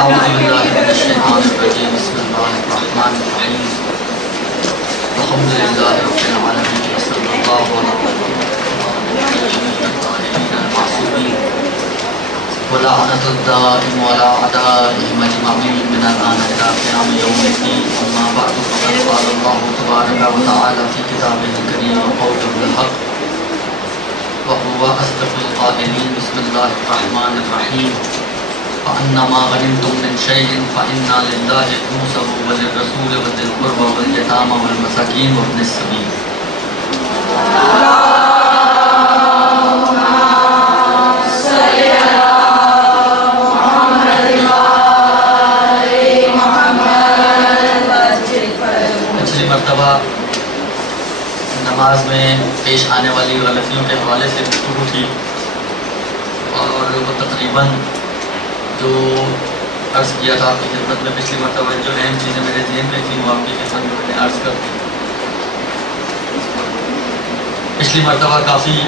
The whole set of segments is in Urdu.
أعوذ بالله من الشيطان الرجيم بسم الله الرحمن الرحيم الحمد لله رب العالمين وصلى الله على المعصومين ولعنة الدائم ولا أعدائهم أجمعين من الآن إلى قيام يوم الدين أما بعد فقد قال الله تبارك وتعالى في كتابه الكريم وقوله الحق وهو أصدق القائلين بسم الله الرحمن الرحيم فأنما غنمتم من شيء فإن لله خمسه وللرسول وذي القربى واليتامى والمساكين وابن السبيل. پچھلی مرتبہ نماز میں پیش آنے والی غلطیوں کے حوالے سے گفتگو تھی اور وہ تقریباً جو عرض کیا تھا آپ کی خدمت میں پچھلی مرتبہ جو اہم چیزیں میرے ذہن میں تھیں وہ آپ کی خدمت میں نے عرض کر دی. پچھلی مرتبہ کافی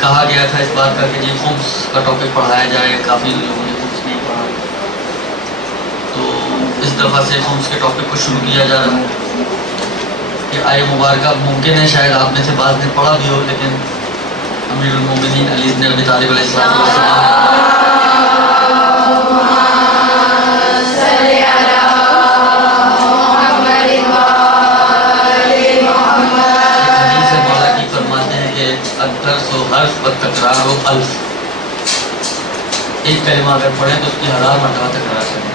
کہا گیا تھا اس بات کا کہ جی خمس کا ٹاپک پڑھایا جائے، کافی لوگوں نے خمس نہیں پڑھا، تو اس دفعہ سے خمس کے ٹاپک کو شروع کیا جا رہا ہے. یہ آیہ مبارکہ ممکن ہے شاید آپ میں سے بعض نے پڑھا بھی ہو، لیکن امیر المومنین علی بن ابی طالب علیہ السلام حدیث مولا کی فرماتے ہیں کہ الدرس و حرف و تکرار و الف، ایک کلمہ اگر پڑھیں تو اس کی 1000 مرتبہ تکرار کریں.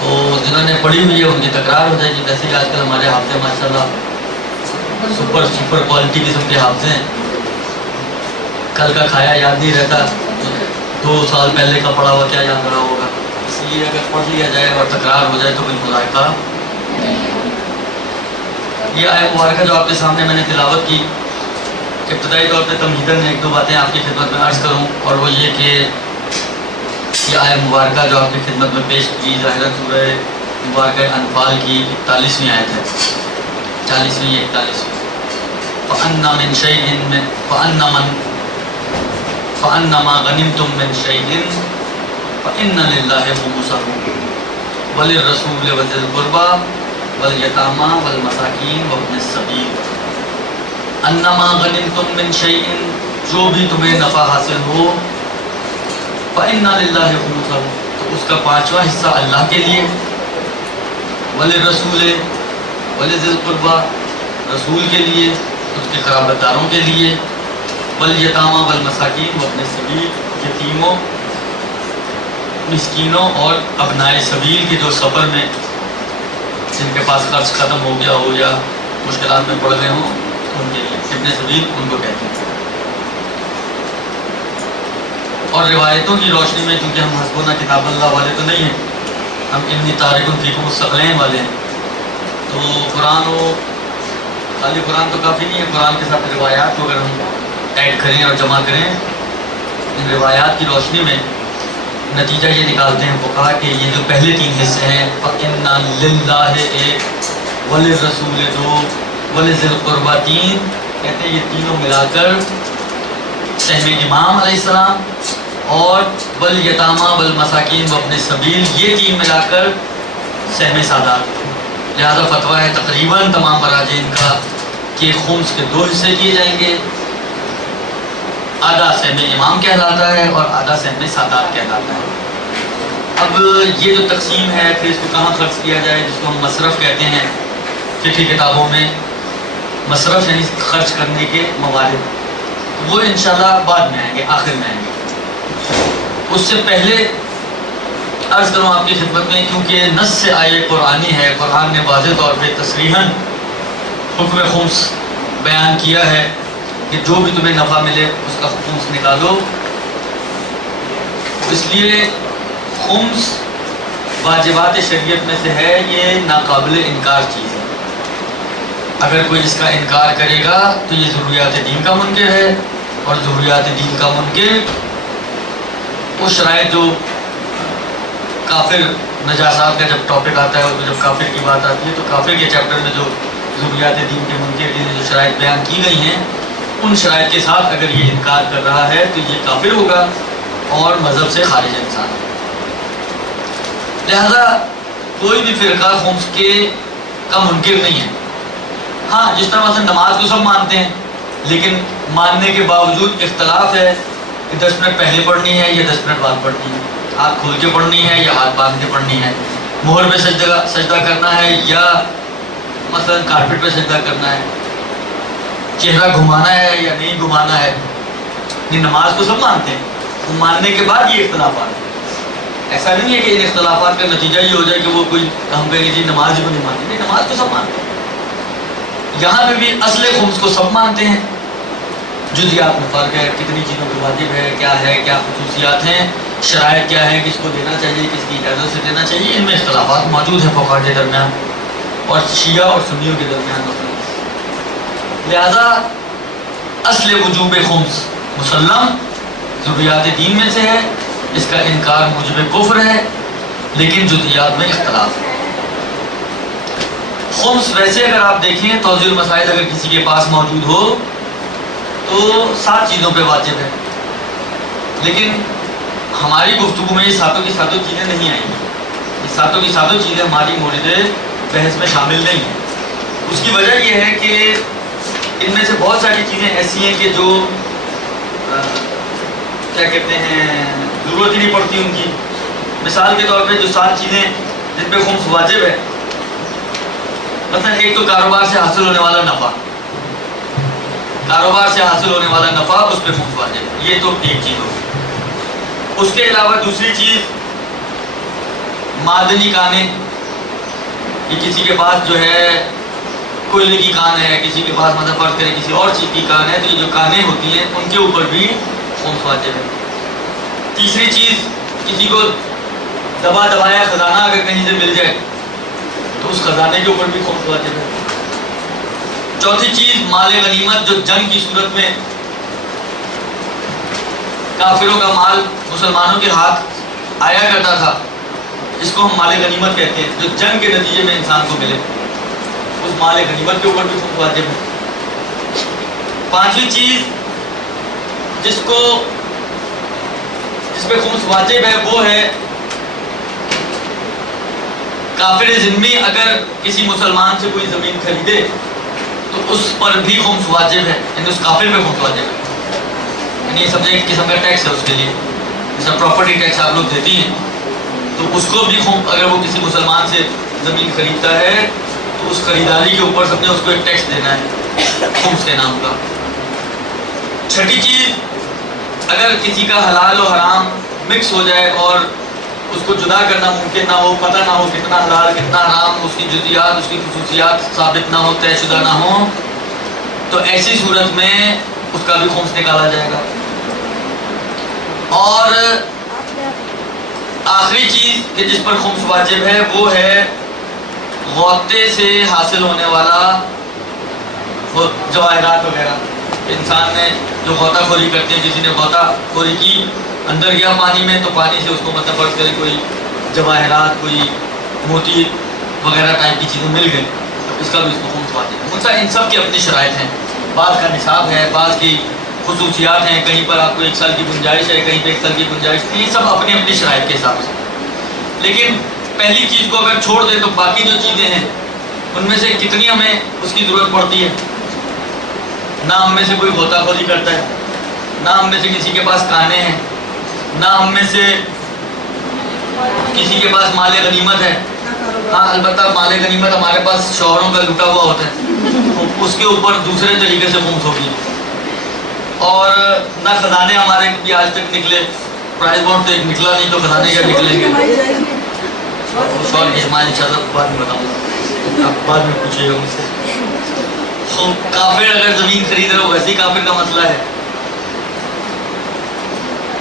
تو جنہوں نے پڑھی ہوئی ہے ان کی تکرار ہو جائے گی. ویسے ہی آج کل ہمارے حافظ ماشاءاللہ سپر کوالٹی قسم کے حافظ ہیں. کل کا کھایا یاد نہیں رہتا، 2 سال پہلے کا پڑھا ہوا کیا یاد رہا ہوگا. اس لیے اگر پڑھ لیا جائے اور تکرار ہو جائے تو کوئی مذائقہ نہیں. یہ آیت مبارکہ جو آپ کے سامنے میں نے تلاوت کی، ابتدائی طور پہ تمہیداً ایک دو باتیں آپ کی خدمت میں عرض کروں، اور وہ یہ کہ یہ آیت مبارکہ جو آپ کی خدمت میں پیش کی ظاہراً سورہ مبارکہ انفال کی 41ویں آیت ہے، 40ویں 41ویں. فَأَنَّا مِن شَيْءٍ فَأَنَّمَا غَنِمْتُم مِّن شَيْءٍ فَإِنَّ لِلَّهِ خُمُسَهُ وَلِلرَّسُولِ وَذِي الْقُرْبَى وَالْيَتَامَى وَالْمَسَاكِينِ وَابْنِ السَّبِيلِ. انما غنمتم من شيء، جو بھی تمہیں نفع حاصل ہو، فإن للہ خمسہ، تو اس کا 5واں حصہ اللہ کے لیے، وللرسول ولذی القربى، رسول کے لیے، اس کے قرابت داروں کے لیے، والیتامى والمساکین وابن السبیل، یتیموں، مسکینوں اور ابنائے سبیل کے جو سفر میں جن کے پاس خرچ ختم ہو گیا ہو یا مشکلات میں پڑ گئے ہوں ان کے لیے. ابن سبیل ان کو کہتے ہیں. اور روایتوں کی روشنی میں کیونکہ ہم حسبنا کتاب اللہ والے تو نہیں ہیں، ہم انی تارک فیکم الثقلین والے ہیں، تو قرآن و خالی قرآن تو کافی نہیں ہے، قرآن کے ساتھ روایات کو اگر ہم ایڈ کریں اور جمع کریں، ان روایات کی روشنی میں نتیجہ یہ نکالتے ہیں فقہا کہ یہ جو پہلے 3 حصے ہیں، فَإِنَّ لِلَّهِ 1، وَلِلرَّسُولِ 2، وَلِذِي الْقُرْبَى 3، کہتے ہیں یہ تینوں ملا کر سہم امام علیہ السلام اور والیتامى والمساکین وابن السبیل، یہ 3 ملا کر سہم سادات. لہذا فتویٰ ہے تقریباً تمام براجین کا کہ خمس کے 2 حصے کیے جائیں گے، آدھا سہم امام کہلاتا ہے اور آدھا سہم سادات کہلاتا ہے. اب یہ جو تقسیم ہے پھر اس کو کہاں خرچ کیا جائے، جس کو ہم مصرف کہتے ہیں فقہی کتابوں میں، مصرف یعنی خرچ کرنے کے موارد، وہ انشاءاللہ بعد میں آئیں گے، آخر میں آئیں گے. اس سے پہلے عرض کروں آپ کی خدمت میں، کیونکہ نص سے آیہ قرآنی ہے، قرآن نے واضح طور پہ تصریحاً حکم خمس بیان کیا ہے کہ جو بھی تمہیں نفع ملے اس کا خمس نکالو. اس لیے خمس واجبات شریعت میں سے ہے، یہ ناقابل انکار چیز ہے. اگر کوئی اس کا انکار کرے گا تو یہ ضروریات دین کا منکر ہے، اور ضروریات دین کا منکر وہ شرائط جو کافر نجاسات کا جب ٹاپک آتا ہے اور جب کافر کی بات آتی ہے تو کافر کے چیپٹر میں جو ضروریات دین کے منکر کے لیے جو شرائط بیان کی گئی ہیں، ان شرائط کے ساتھ اگر یہ انکار کر رہا ہے تو یہ کافر ہوگا. اور مذہب سے خارج انسان. لہذا کوئی بھی فرقہ خمس کا منکر نہیں ہے. ہاں جس طرح مثلا نماز کو سب مانتے ہیں، لیکن ماننے کے باوجود اختلاف ہے کہ 10 منٹ پہلے پڑھنی ہے یا 10 منٹ بعد پڑھنی ہے، ہاتھ کھول کے پڑھنی ہے یا ہاتھ باندھ کے پڑھنی ہے، مہر پہ سجدہ کرنا ہے یا مثلا کارپٹ پہ سجدہ کرنا ہے، چہرہ گھمانا ہے یا نہیں گھمانا ہے. یہ نماز کو سب مانتے ہیں، تو ماننے کے بعد یہ اختلافات ہیں. ایسا نہیں ہے کہ ان اختلافات کا نتیجہ یہ ہو جائے کہ وہ کوئی ہم کہیں گے جی نماز ہی کو نہیں مانتے. نہیں، نماز کو سب مانتے ہیں. یہاں پہ بھی اصل خمس کو سب مانتے ہیں. جزیات میں فرق ہے، کتنی چیزوں پہ واجب ہے، کیا خصوصیات ہیں، شرائط کیا ہے، کس کو دینا چاہیے، کس کی اجازت سے دینا چاہیے، ان میں اختلافات موجود ہیں فقہاء کے درمیان اور شیعہ اور سنیوں کے درمیان. لہذا اصل وجوب خمس مسلم ضروریات دین میں سے ہے، اس کا انکار موجب کفر ہے، لیکن جزیات میں اختلاف ہے. خمس ویسے اگر آپ دیکھیں توضیح المسائل اگر کسی کے پاس موجود ہو تو 7 چیزوں پہ واجب ہے، لیکن ہماری گفتگو میں یہ ساتوں کی ساتوں چیزیں نہیں آئیں گی. یہ ساتوں کی ساتوں چیزیں ہماری مورد بحث میں شامل نہیں ہیں. اس کی وجہ یہ ہے کہ ان میں سے بہت ساری چیزیں ایسی ہیں کہ جو کیا کہتے ہیں ضرورت ہی نہیں پڑتی ان کی. مثال کے طور پہ جو 7 چیزیں جن پہ خمس واجب ہے، مثلا ایک تو کاروبار سے حاصل ہونے والا نفع، کاروبار سے حاصل ہونے والا نفع اس پہ خمس واجب ہے. یہ تو ایک چیز ہوگی. اس کے علاوہ دوسری چیز معدنی کانیں، کہ کسی کے پاس جو ہے کوئلے کی کان ہے، کسی کے پاس مطلب فرض کرے کسی اور چیز کی کان ہے، تو یہ جو کانیں ہوتی ہیں ان کے اوپر بھی خمس واجب ہے. تیسری چیز کسی کو دبایا خزانہ اگر کہیں سے مل جائے تو اس خزانے کے اوپر بھی خمس واجب ہے. چوتھی چیز مال غنیمت، جو جنگ کی صورت میں کافروں کا مال مسلمانوں کے ہاتھ آیا کرتا تھا، اس کو ہم مال غنیمت کہتے ہیں، جو جنگ کے نتیجے میں انسان کو ملے، اس مال غنیمت کے اوپر بھی خمس واجب ہے. پانچویں چیز جس پہ خمس واجب ہے وہ ہے کافر ذمی اگر کسی مسلمان سے کوئی زمین خریدے تو اس پر بھی خمس واجب ہے، یعنی اس کافر پہ خمس واجب ہے. یعنی یہ سمجھے ایک قسم کا ٹیکس ہے اس کے لیے، جیسا پراپرٹی ٹیکس آپ لوگ دیتی ہیں، تو اس کو بھی اگر وہ کسی مسلمان سے زمین خریدتا ہے تو اس خریداری کے اوپر سمجھے اس کو ایک ٹیکس دینا ہے خمس کے نام کا. چھٹی چیز اگر کسی کا حلال و حرام مکس ہو جائے اور اس کو جدا کرنا ممکن نہ ہو، پتہ نہ ہو کتنا حلال کتنا حرام، اس کی جزیات اس کی خصوصیات ثابت نہ ہو، طے شدہ نہ ہو، تو ایسی صورت میں اس کا بھی خمس نکالا جائے گا. اور آخری چیز کہ جس پر خمس واجب ہے وہ ہے غوطے سے حاصل ہونے والا جواہرات وغیرہ. انسان نے جو غوطہ خوری کرتے ہیں، کسی نے غوطہ خوری کی، اندر گیا پانی میں، تو پانی سے اس کو مطلب فرض کرے کوئی جواہرات، کوئی موتی وغیرہ ٹائپ کی چیزیں مل گئی، تو اس کا بھی اس کو خمس واجب ہے. ان سب کی اپنی شرائط ہیں، بعض کا نصاب ہے، بعض کی خصوصیات ہیں، کہیں پر آپ کو 1 سال کی گنجائش ہے، کہیں پہ 1 سال کی گنجائش نہیں، یہ سب اپنی اپنی شرائط کے حساب سے. لیکن پہلی چیز کو اگر چھوڑ دیں تو باقی جو چیزیں ہیں ان میں سے کتنی ہمیں اس کی ضرورت پڑتی ہے. نہ ہم میں سے کوئی غوطہ خوری کرتا ہے، نہ ہم میں سے کسی کے پاس کانے ہیں، نہ ہم میں سے کسی کے پاس مال غنیمت ہے. ہاں البتہ مال غنیمت ہمارے پاس شوہروں کا لٹا ہوا ہوتا ہے، اس کے اوپر دوسرے طریقے سے خمس ہوگی. اور نہ خزانے ہمارے بھی آج تک نکلے، پرائز بانڈ تو ایک نکلا نہیں، تو خزانے کیا نکلیں گے. سوری میں انشاءاللہ بعد میں بتاؤں گا، آپ بعد میں پوچھیے گا مجھ سے. کافر اگر زمین خرید رہے ہو ویسے ہی کافر کا مسئلہ ہے.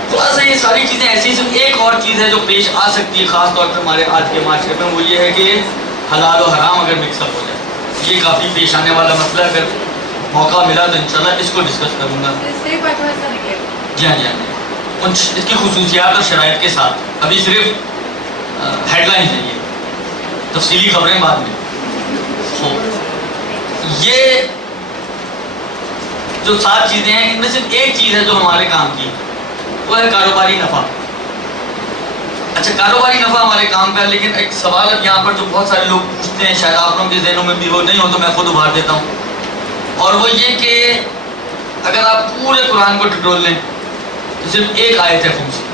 تھوڑا سا یہ ساری چیزیں ایسی ہیں. ایک اور چیز ہے جو پیش آ سکتی ہے خاص طور پہ ہمارے آج کے معاشرے میں، وہ یہ ہے کہ حلال و حرام اگر مکس اپ ہو جائے. یہ کافی پیش آنے والا مسئلہ ہے. اگر موقع ملا تو انشاءاللہ اس کو ڈسکس کروں گا. جی ہاں جی ہاں، اس کی خصوصیات اور شرائط کے ساتھ. ابھی صرف ہیڈ لائنز ہیں، یہ تفصیلی خبریں بعد میں. یہ جو 7 چیزیں ہیں ان میں سے ایک چیز ہے جو ہمارے کام کی، وہ ہے کاروباری نفع. اچھا کاروباری نفع ہمارے کام کا ہے، لیکن ایک سوال اب یہاں پر جو بہت سارے لوگ پوچھتے ہیں، شاید آپ لوگوں کے ذہنوں میں بھی وہ نہیں ہو تو میں خود ابھار دیتا ہوں، اور وہ یہ کہ اگر آپ پورے قرآن کو ٹٹول لیں تو صرف ایک آیت ہے خمس کی.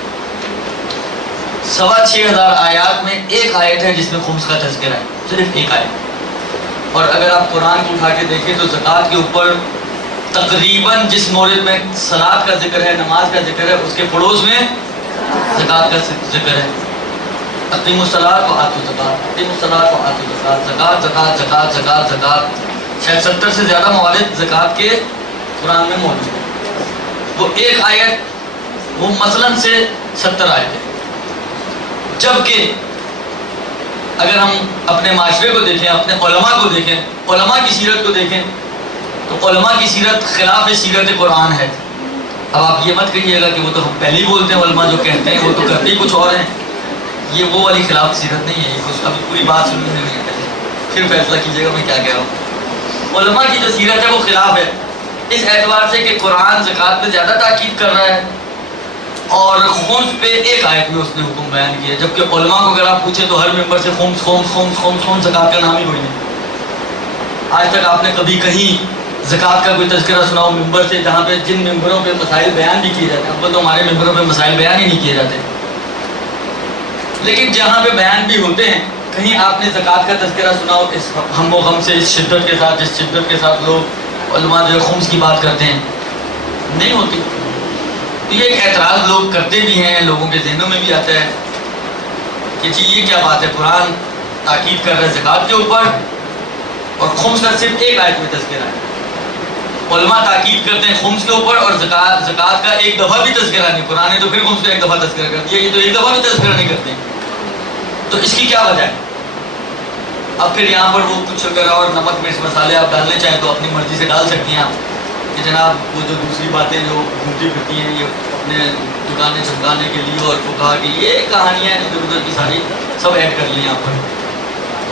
6,500 آیات میں ایک آیت ہے جس میں خمس کا تذکرہ ہے، صرف ایک آیت. اور اگر آپ قرآن کو اٹھا کے دیکھیں تو زکوٰۃ کے اوپر تقریباً جس مورد میں صلاۃ کا ذکر ہے، نماز کا ذکر ہے، اس کے پڑوس میں زکوٰۃ کا ذکر ہے. اقیموا الصلاۃ وآتوا الزکاۃ، اقیموا الصلاۃ وآتوا الزکاۃ، زکوٰۃ زکوٰۃ زکوٰۃ زکوٰۃ زکوٰۃ. شاید 70 سے زیادہ موارد زکوٰۃ کے قرآن میں موجود ہے. وہ ایک آیت وہ مثلاً سے 70 آیتیں. جبکہ اگر ہم اپنے معاشرے کو دیکھیں، اپنے علماء کو دیکھیں، علماء کی سیرت کو دیکھیں تو علماء کی سیرت خلاف سیرت قرآن ہے. اب آپ یہ مت کہیے گا کہ وہ تو ہم پہلے ہی بولتے ہیں، علماء جو کہتے ہیں وہ تو کرتے ہی کچھ اور ہیں. یہ وہ والی خلاف سیرت نہیں ہے. یہ کچھ ابھی پوری بات سننے میں پہلے پھر فیصلہ کیجیے گا میں کیا کہہ رہا ہوں. علماء کی جو سیرت ہے وہ خلاف ہے اس اعتبار سے کہ قرآن زکوٰۃ پہ زیادہ تاکید کر رہا ہے اور خمس پہ ایک آیت میں اس نے حکم بیان کیا ہے. جبکہ علماء کو اگر آپ پوچھیں تو ہر ممبر سے خمس خمس خمس خمس خمس زکوٰۃ کا نام ہی کوئی نہیں. آج تک آپ نے کبھی کہیں زکوٰۃ کا کوئی تذکرہ سنا ہو ممبر سے، جہاں پہ جن ممبروں پہ مسائل بیان بھی کیے جاتے ہیں؟ اب وہ تو ہمارے ممبروں پہ مسائل بیان ہی نہیں کیے جاتے، لیکن جہاں پہ بیان بھی ہوتے ہیں کہیں آپ نے زکوٰۃ کا تذکرہ سنا ہو اس ہم و غم سے، اس شدت کے ساتھ جس شدت کے ساتھ لوگ علماء جو خمس کی بات کرتے ہیں؟ نہیں ہوتی. تو یہ ایک اعتراض لوگ کرتے بھی ہیں، لوگوں کے ذہنوں میں بھی آتا ہے کہ جی یہ کیا بات ہے، قرآن تاکید کر رہا ہے زکوٰۃ کے اوپر اور خمس کا صرف ایک آیت میں تذکرہ ہے. علماء تاکید کرتے ہیں خمس کے اوپر اور زکوٰۃ کا ایک دفعہ بھی تذکرہ نہیں. قرآن نے تو پھر خمس کا ایک دفعہ تذکرہ کر دیا، یہ تو ایک دفعہ بھی تذکرہ نہیں کرتے. تو اس کی کیا وجہ ہے؟ اب پھر یہاں پر وہ کچھ اگر اور نمک مرچ مسالے آپ ڈالنے چاہیں تو اپنی مرضی سے ڈال سکتی ہیں آپ کہ جناب وہ جو دوسری باتیں جو گھومتی پھرتی ہیں یہ اپنے دکانیں چمکانے کے لیے، اور وہ کہا کہ یہ کہانیاں ہیں ادھر ادھر کی ساری سب ایڈ کر لی یہاں پر،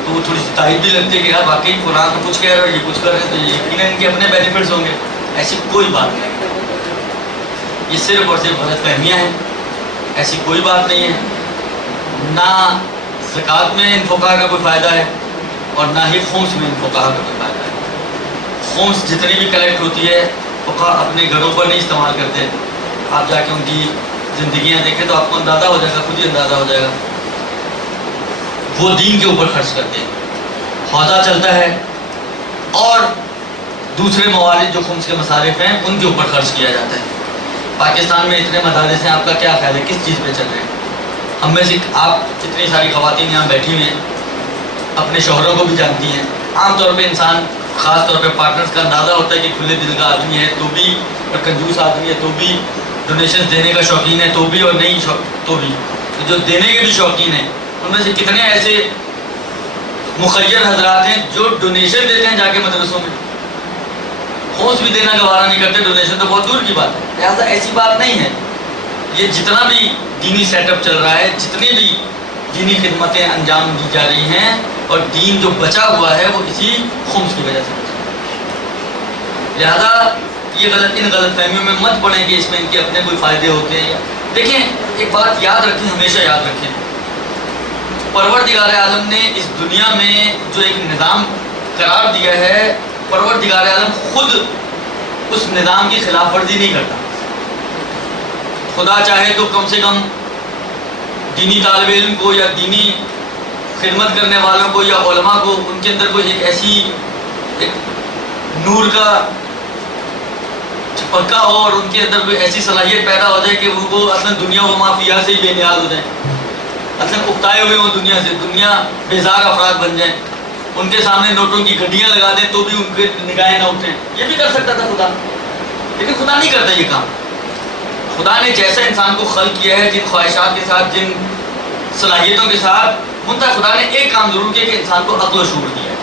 تو وہ تھوڑی سی تعریف بھی لگتی ہے کہ یار واقعی قرآن تو کچھ کہہ رہے ہیں، یہ کچھ کر رہے ہیں، تو یقیناً ان کے اپنے بینیفٹس ہوں گے. ایسی کوئی بات نہیں، یہ صرف اور صرف غلط فہمیاں ہیں. ایسی کوئی بات نہیں ہے. نہ زکوٰۃ میں انفقا کا کوئی فائدہ ہے اور نہ ہی خمس میں انفقا کا کوئی فائدہ ہے. خمس جتنی بھی کلیکٹ ہوتی ہے فقہ اپنے گھروں پر نہیں استعمال کرتے. آپ جا کے ان کی زندگیاں دیکھیں تو آپ کو اندازہ ہو جائے گا، خود ہی اندازہ ہو جائے گا. وہ دین کے اوپر خرچ کرتے ہیں، حوضہ چلتا ہے اور دوسرے موارد جو خمس کے مصارف ہیں ان کے اوپر خرچ کیا جاتا ہے. پاکستان میں اتنے مدارس ہیں، آپ کا کیا خیال ہے کس چیز پہ چل رہے ہیں؟ ہم میں سے آپ اتنی ساری خواتین یہاں بیٹھی ہوئی ہیں، اپنے شوہروں کو بھی جانتی ہیں. عام طور پہ انسان خاص طور پہ پارٹنرز کا اندازہ ہوتا ہے کہ کھلے دل کا آدمی ہے تو بھی، اور کنجوس آدمی ہے تو بھی، ڈونیشنز دینے کا شوقین ہے تو بھی، اور نہیں تو بھی. تو جو دینے کے بھی شوقین ہیں ان میں سے کتنے ایسے مخیر حضرات ہیں جو ڈونیشن دیتے ہیں جا کے مدرسوں میں، خمس بھی دینا گوارا نہیں کرتے، ڈونیشن تو بہت دور کی بات ہے. لہٰذا ایسی بات نہیں ہے. یہ جتنا بھی دینی سیٹ اپ چل رہا ہے، جتنی بھی دینی خدمتیں انجام دی جا رہی ہیں، اور دین جو بچا ہوا ہے وہ اسی خمس کی وجہ سے بچا. لہذا یہ ان غلط فہمیوں میں مت پڑیں کہ اس میں ان کے اپنے کوئی فائدے ہوتے ہیں. دیکھیں ایک بات یاد رکھیں، ہمیشہ یاد رکھیں، پروردگار عالم نے اس دنیا میں جو ایک نظام قرار دیا ہے، پروردگار عالم خود اس نظام کی خلاف ورزی نہیں کرتا. خدا چاہے تو کم سے کم دینی طالب علم کو یا دینی خدمت کرنے والوں کو یا علماء کو ان کے اندر کوئی ایک ایسی ایک نور کا پکا ہو اور ان کے اندر کوئی ایسی صلاحیت پیدا ہو جائے کہ وہ اصلا دنیا و مافیا سے ہی بے نیاز ہو جائیں، اصلا اکتائے ہوئے ہوں دنیا سے، دنیا بیزار افراد بن جائیں، ان کے سامنے نوٹوں کی گڈیاں لگا دیں تو بھی ان کے نگاہیں نہ اٹھیں. یہ بھی کر سکتا تھا خدا، لیکن خدا نہیں کرتا یہ کام. خدا نے جیسا انسان کو خلق کیا ہے، جن خواہشات کے ساتھ، جن صلاحیتوں کے ساتھ، منتہا خدا نے ایک کام ضرور کیا کہ انسان کو عقل و شعور دیا ہے.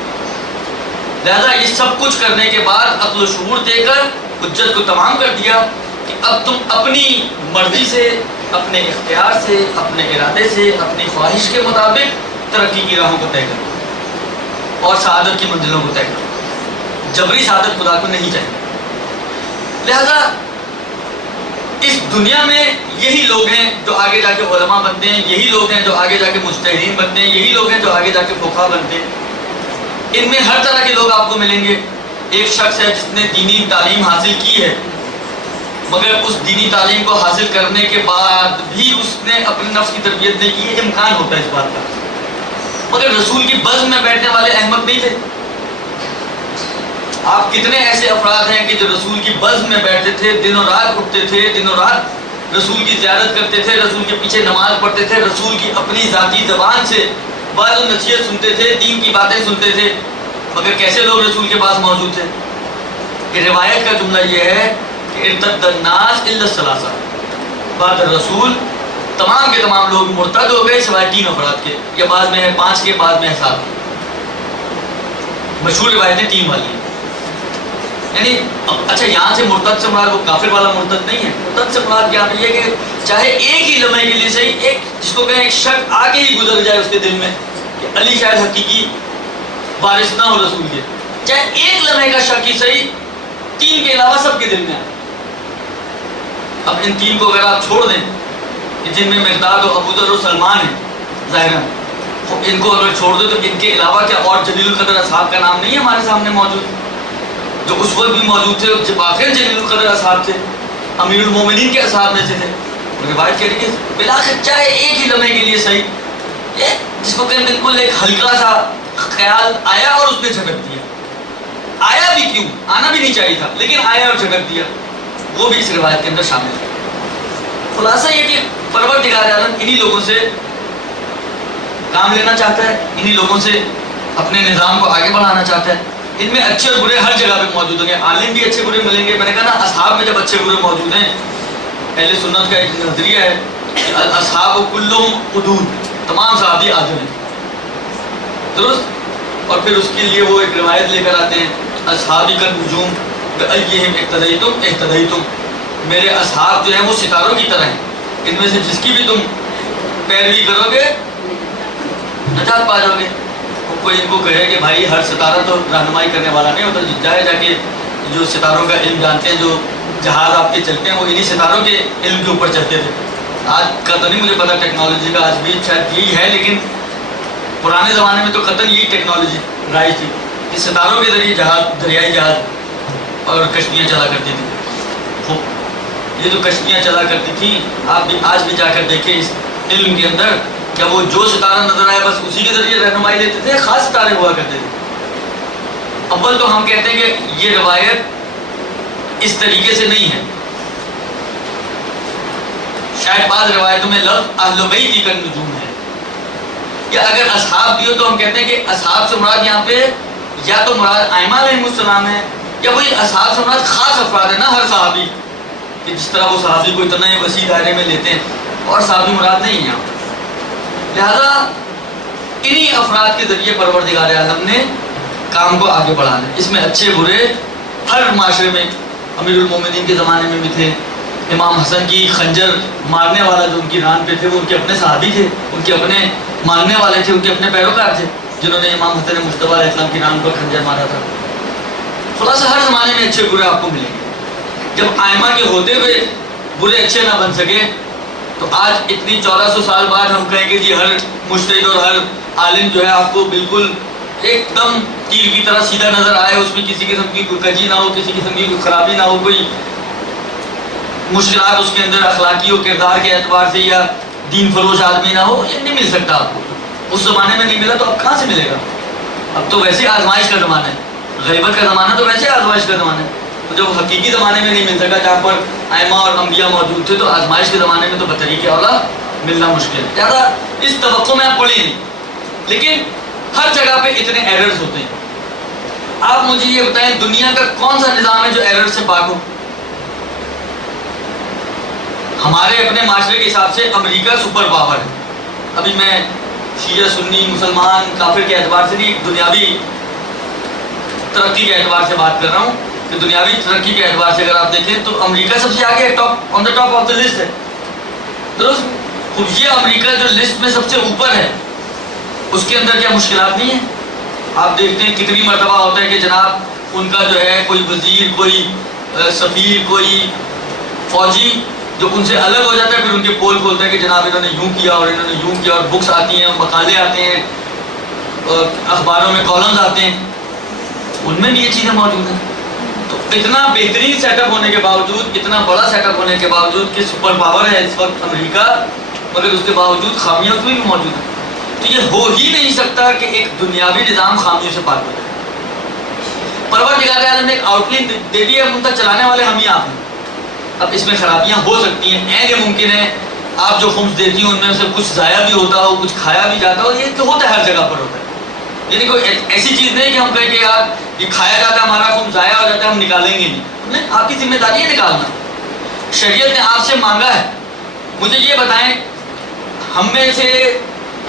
لہذا یہ سب کچھ کرنے کے بعد عقل و شعور دے کر حجت کو تمام کر دیا کہ اب تم اپنی مرضی سے، اپنے اختیار سے، اپنے ارادے سے، اپنی خواہش کے مطابق ترقی کی راہوں کو طے کرو اور سعادت کی منزلوں کو طے کرو. جبری سعادت خدا کو نہیں چاہیے. لہذا اس دنیا میں یہی لوگ ہیں جو آگے جا کے علماء بنتے ہیں، یہی لوگ ہیں جو آگے جا کے مجتہدین بنتے ہیں، یہی لوگ ہیں جو آگے جا کے فقہا بنتے ہیں۔ ان میں ہر طرح کے لوگ آپ کو ملیں گے۔ ایک شخص ہے جس نے دینی تعلیم حاصل کی ہے، مگر اس دینی تعلیم کو حاصل کرنے کے بعد بھی اس نے اپنے نفس کی تربیت نہیں کی ہے، امکان ہوتا ہے اس بات کا، مگر رسول کی بزم میں بیٹھنے والے احمد نہیں تھے۔ آپ کتنے ایسے افراد ہیں کہ جو رسول کی بزم میں بیٹھتے تھے، دنوں رات اٹھتے تھے، دنوں رات رسول کی زیارت کرتے تھے، رسول کے پیچھے نماز پڑھتے تھے، رسول کی اپنی ذاتی زبان سے بعض نصیحت سنتے تھے، دین کی باتیں سنتے تھے، مگر کیسے لوگ رسول کے پاس موجود تھے؟ کہ روایت کا جملہ یہ ہے کہ ارتد الناس الا الثلاثہ، بعد الرسول تمام کے تمام لوگ مرتد ہو گئے سوائے 3 افراد کے، یا بعض میں ہے 5 کے، بعض میں ہے 7 کے۔ مشہور روایتیں 3 والی ہیں۔ یعنی اچھا یہاں سے مرتد سے مراد وہ کافر والا مرتد نہیں ہے، مرتد سے مراد یہاں پہ یہ کہ چاہے ایک ہی لمحے کے لیے صحیح، ایک جس کو کہیں ایک شک آ کے ہی گزر جائے اس کے دل میں کہ علی شاید حقیقی وارث نہ ہو رسول کے، چاہے ایک لمحے کا شک ہی صحیح، 3 کے علاوہ سب کے دل میں آئے۔ اب ان 3 کو اگر آپ چھوڑ دیں کہ جن میں مقداد و ابوذر و سلمان ہیں ظاہراً، ان کو اگر چھوڑ دو تو ان کے علاوہ کیا اور جلیل القدر اصحاب کا نام نہیں ہے ہمارے سامنے موجود، جو اس وقت بھی موجود تھے، جب آخر جلیل القدر اصحاب تھے، امیر المومنین کے اصحاب میں سے تھے۔ روایت کہہ رہی ہے بلاخر چاہے ایک ہی لمحے کے لیے صحیح، جس کو کہیں بالکل ایک ہلکا سا خیال آیا اور اس نے جھٹک دیا، آیا بھی کیوں، آنا بھی نہیں چاہیے تھا لیکن آیا اور جھٹک دیا، وہ بھی اس روایت کے اندر شامل ہے۔ خلاصہ یہ کہ پروردگار عالم انہی لوگوں سے کام لینا چاہتا ہے، انہی لوگوں سے اپنے نظام کو آگے بڑھانا چاہتا ہے۔ ان میں اچھے اور برے ہر جگہ پہ موجود ہوں گے، عالم بھی اچھے برے ملیں گے۔ میں نے کہا نا اصحاب میں جب اچھے برے موجود ہیں، اہل سنت کا ایک نظریہ ہے کہ اصحاب کلہم عدول، تمام صحابی عادل ہیں، درست؟ اور پھر اس کے لیے وہ ایک روایت لے کر آتے ہیں اصحابی کا نجوم بأیہم اقتدیتم اہتدیتم، میرے اصحاب جو ہیں وہ ستاروں کی طرح ہیں، ان میں سے جس کی بھی تم پیروی کرو گے نجات پا جاؤ گے۔ کوئی ان کو کہے کہ بھائی ہر ستارہ تو رہنمائی کرنے والا نہیں ہوتا، جائے جا کے جو ستاروں کا علم جانتے ہیں، جو جہاز آپ کے چلتے ہیں وہ انہی ستاروں کے علم کے اوپر چلتے تھے۔ آج کا تو نہیں مجھے پتا ٹیکنالوجی کا، آج بھی شاید یہی ہے، لیکن پرانے زمانے میں تو قطعاً یہی ٹیکنالوجی رائج تھی کہ ستاروں کے ذریعے جہاز، دریائی جہاز اور کشتیاں چلا کرتی تھیں۔ یہ جو کشتیاں چلا کرتی تھیں، آپ بھی آج بھی جا کر دیکھیں اس علم کے اندر، کیا وہ جو ستارہ نظر آئے بس اسی کے ذریعے رہنمائی لیتے تھے، خاص ستارے ہوا کرتے تھے۔ اول تو ہم کہتے ہیں کہ یہ روایت اس طریقے سے نہیں ہے، شاید بعض روایتوں میں لفظ اہل بیت کا نجوم ہے، یا اگر اصحاب بھی ہو تو ہم کہتے ہیں کہ اصحاب سے مراد یہاں پہ یا تو مراد ائمہ علیہم السلام ہے، یا وہی اصحاب سے مراد خاص افراد ہے نا، ہر صحابی، کہ جس طرح وہ صحابی کو اتنے وسیع دائرے میں لیتے ہیں، اور صحابی مراد نہیں ہے یہاں۔ لہذا انہی افراد کے ذریعے پروردگار عالم نے کام کو آگے بڑھانا ہے۔ اس میں اچھے برے ہر معاشرے میں، امیر المومنین کے زمانے میں بھی تھے، امام حسن کی خنجر مارنے والا جو ان کی ران پہ تھے وہ ان کے اپنے صحابی تھے، ان کے اپنے ماننے والے تھے، ان کے اپنے پیروکار تھے، جنہوں نے امام حسن مصطفیٰ علیہ السلام کی ران پر خنجر مارا تھا۔ خلاصہ ہر زمانے میں اچھے برے آپ کو ملیں گے۔ جب ائمہ کے ہوتے ہوئے برے اچھے نہ بن سکے تو آج اتنی 1400 سال بعد ہم کہیں گے جی ہر مجتہد اور ہر عالم جو ہے آپ کو بالکل ایک دم تیر کی طرح سیدھا نظر آئے، اس میں کسی قسم کی کوئی کجی نہ ہو، کسی قسم کی کوئی خرابی نہ ہو، کوئی مشکلات اس کے اندر اخلاقی و کردار کے اعتبار سے یا دین فروش آدمی نہ ہو، یہ نہیں مل سکتا آپ کو۔ اس زمانے میں نہیں ملا تو اب کہاں سے ملے گا؟ اب تو ویسے آزمائش کا زمانہ ہے، غیبت کا زمانہ تو ویسے آزمائش کا زمانہ ہے، تو جب حقیقی زمانے میں نہیں مل سکا جہاں پر ائمہ اور انبیاء موجود تھے، تو آزمائش کے زمانے میں تو بطریق اولا ملنا مشکل ہے۔ زیادہ اس توقع میں آپ پڑھیں نہیں، لیکن ہر جگہ پہ اتنے ایررز ہوتے ہیں۔ آپ مجھے یہ بتائیں دنیا کا کون سا نظام ہے جو ایرر سے پاک ہو؟ ہمارے اپنے معاشرے کے حساب سے امریکہ سپر پاور ہے۔ ابھی میں شیعہ سنی مسلمان کافر کے اعتبار سے نہیں، دنیاوی ترقی کے اعتبار سے بات کر رہا ہوں کہ دنیاوی ترقی کے اعتبار سے اگر آپ دیکھیں تو امریکہ سب سے آگے top on the top of the list ہے، درست؟ خود یہ امریکہ جو لسٹ میں سب سے اوپر ہے، اس کے اندر کیا مشکلات نہیں ہیں؟ آپ دیکھتے ہیں کتنی مرتبہ ہوتا ہے کہ جناب ان کا جو ہے کوئی وزیر، کوئی سفیر، کوئی فوجی جو ان سے الگ ہو جاتا ہے پھر ان کے پول کھولتا ہے کہ جناب انہوں نے یوں کیا اور انہوں نے یوں کیا، اور بکس آتی ہیں، مقالے آتے ہیں، اخباروں میں کالمز آتے ہیں، ان میں بھی یہ چیزیں موجود ہیں۔ تو اتنا بہترین سیٹ اپ ہونے کے باوجود، اتنا بڑا سیٹ اپ ہونے کے باوجود کہ سپر پاور ہے اس وقت امریکہ، مگر اس کے باوجود خامیاں اس میں بھی موجود ہیں۔ تو یہ ہو ہی نہیں سکتا کہ ایک دنیاوی نظام خامیوں سے پاک ہو جائے۔ پروردگار عالم نے ایک آؤٹ لائن دے دی ہے، ان تک چلانے والے ہم ہی آپ ہیں۔ اب اس میں خرابیاں ہو سکتی ہیں، یہ ممکن ہے آپ جو خمس دیتی ہیں ان میں سے کچھ ضائع بھی ہوتا ہو، کچھ کھایا بھی جاتا ہو، یہ تو ہوتا ہے، ہر جگہ پر ہوتا ہے۔ یعنی کوئی ایسی چیز نہیں کہ ہم کہیں کہ یار یہ کھایا جاتا ہے ہمارا خون ضائع ہو جاتا ہے ہم نکالیں گے نہیں، آپ کی ذمہ داری ہے نکالنا۔ شریعت نے آپ سے مانگا ہے۔ مجھے یہ بتائیں، ہم میں سے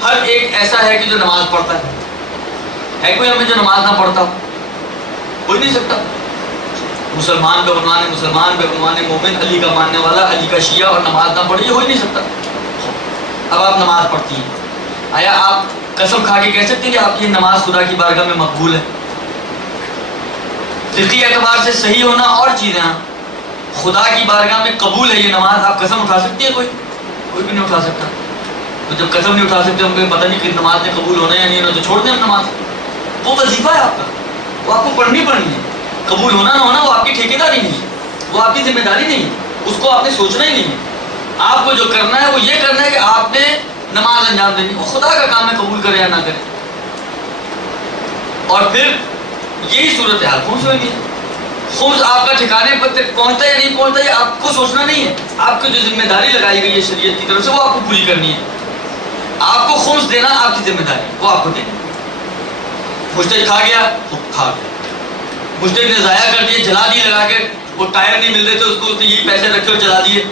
ہر ایک ایسا ہے کہ جو نماز پڑھتا ہے کوئی ہمیں جو نماز نہ پڑھتا؟ کوئی نہیں سکتا۔ مسلمان کا عنوان ہے مسلمان، بے عنوان مومن، علی کا ماننے والا، علی کا شیعہ، اور نماز نہ پڑھے، یہ ہو ہی نہیں سکتا۔ اب آپ نماز پڑھتی ہیں، آیا آپ قسم کھا کے کہہ سکتے ہیں کہ آپ کی نماز خدا کی بارگاہ میں مقبول ہے؟ فقہی اعتبار سے صحیح ہونا اور چیزیں، خدا کی بارگاہ میں قبول ہے یہ نماز، آپ قسم اٹھا سکتی ہیں؟ کوئی بھی نہیں اٹھا سکتا۔ تو جب قسم نہیں اٹھا سکتے، ہم کو پتہ نہیں کہ نماز نے قبول ہونا ہے یا نہیں، تو چھوڑ دیں ہم نماز۔ وہ وظیفہ ہے آپ کا، وہ آپ کو پڑھنی ہے۔ قبول ہونا نہ ہونا وہ آپ کی ٹھیکیداری نہیں ہے، وہ آپ کی ذمہ داری نہیں ہے، اس کو آپ نے سوچنا ہی نہیں ہے۔ آپ کو جو کرنا ہے وہ یہ کرنا ہے کہ آپ نے نماز انجام دینی، وہ خدا کا کام ہے قبول کرے یا نہ کرے۔ اور پھر یہی صورتحال خمس میں بھی ہے۔ خمس آپ کا ٹھکانے پر پہنچتا ہے یا نہیں پہنچتا، یہ آپ کو سوچنا نہیں ہے۔ آپ کی جو ذمہ داری لگائی گئی ہے شریعت کی طرف سے وہ آپ کو پوری کرنی ہے۔ آپ کو خمس دینا آپ کی ذمہ داری، وہ آپ کو دینی۔ مشترک کھا گیا، کھا گیا۔ مشترک نے ضائع کر دیے، جلا دیے لگا کے، وہ ٹائر نہیں مل رہے تھے اس کو، اس نے یہی پیسے رکھے اور جلا دیے،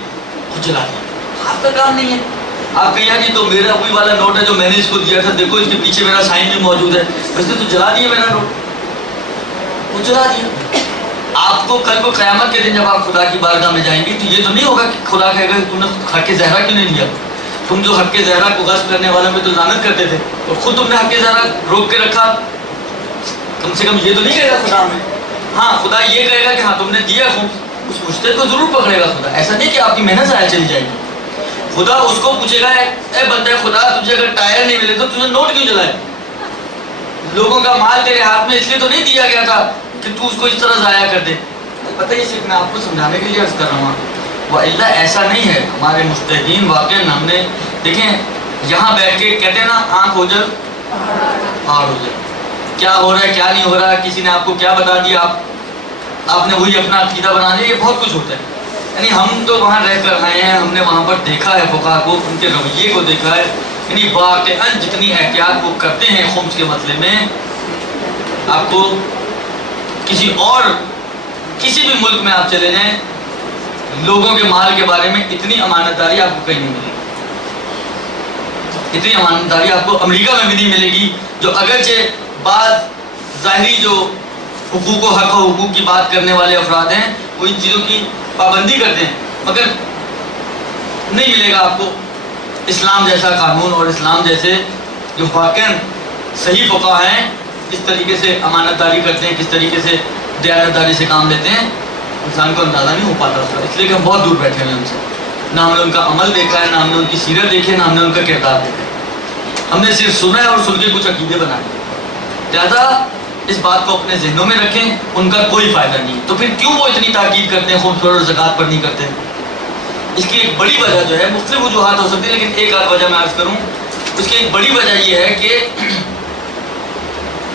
خود جلا دیا۔ آپ کا کام نہیں ہے۔ آپ کہیں جی تو میرا وہی والا نوٹ ہے جو میں نے اس کو دیا تھا، دیکھو اس کے پیچھے میرا سائن بھی موجود ہے، اس نے تو جلا دیا میرا نوٹ، وہ جلا دیا۔ آپ کو کل کو قیامت کے دن جب آپ خدا کی بارگاہ میں جائیں گے تو یہ تو نہیں ہوگا کہ خدا کہے گا تم نے حق زہرا کیوں نہیں لیا؟ تم جو حق زہرا کو غصب کرنے والوں میں تو لعنت کرتے تھے اور خود تم نے حق زہرا روک کے رکھا، کم سے کم یہ تو نہیں کہے گا خدا میں۔ ہاں خدا یہ کہے گا کہ ہاں تم نے دیا خمس، اس مشترک کو ضرور پکڑے گا خدا۔ ایسا نہیں کہ آپ کی محنت ضائع چلی جائے گی۔ خدا اس کو پوچھے گا، اے بندہ خدا تجھے اگر ٹائر نہیں ملے تو تجھے نوٹ کیوں جلائے؟ لوگوں کا مال تیرے ہاتھ میں اس لیے تو نہیں دیا گیا تھا کہ تو اس کو اس طرح ضائع کر دے۔ پتہ یہ صرف میں آپ کو سمجھانے کے لیے عرض کر رہا ہوں، وہ اللہ ایسا نہیں ہے۔ ہمارے مجتہدین واقعاً ہم نے دیکھیں یہاں بیٹھ کے کہتے ہیں نا آنکھ اوجل پہاڑ اوجل، کیا ہو رہا ہے کیا نہیں ہو رہا، کسی نے آپ کو کیا بتا دیا، آپ نے وہی اپنا عقیدہ بنا لیا، یہ بہت کچھ ہوتا ہے۔ یعنی ہم تو وہاں رہ کر آئے ہیں، ہم نے وہاں پر دیکھا ہے فقہا کو، ان کے رویے کو دیکھا ہے، یعنی واقعاً جتنی احتیاط وہ کرتے ہیں خمس کے مسئلے میں، آپ کو کسی بھی ملک میں آپ چلے جائیں، لوگوں کے مال کے بارے میں اتنی امانت داری آپ کو کہیں نہیں ملے گی، اتنی امانت داری آپ کو امریکہ میں بھی نہیں ملے گی، جو اگرچہ بعض ظاہری جو حقوق و حق و حقوق کی بات کرنے والے افراد ہیں وہ ان چیزوں کی پابندی کرتے ہیں، مگر نہیں ملے گا آپ کو اسلام جیسا قانون اور اسلام جیسے جو واقعاً صحیح فقہا ہیں، کس طریقے سے امانت داری کرتے ہیں، کس طریقے سے دیانت داری سے کام لیتے ہیں، انسان کو اندازہ نہیں ہو پاتا اس کا۔ اس لیے کہ ہم بہت دور بیٹھے ہوئے ہیں ان سے، نہ ہم نے ان کا عمل دیکھا ہے، نہ ہم نے ان کی سیرت دیکھی ہے، نہ ہم نے ان کا کردار دیکھا ہے، ہم نے صرف سنا ہے اور سن کے کچھ عقیدے بنائے۔ لہٰذا اس بات کو اپنے ذہنوں میں رکھیں، ان کا کوئی فائدہ نہیں۔ تو پھر کیوں وہ اتنی تاکید کرتے ہیں خمس پر اور زکوٰۃ پر نہیں کرتے؟ اس کی ایک بڑی وجہ جو ہے، مختلف وجوہات ہو سکتی ہے لیکن ایک آدھ وجہ میں عرض کروں، اس کی ایک بڑی وجہ یہ ہے کہ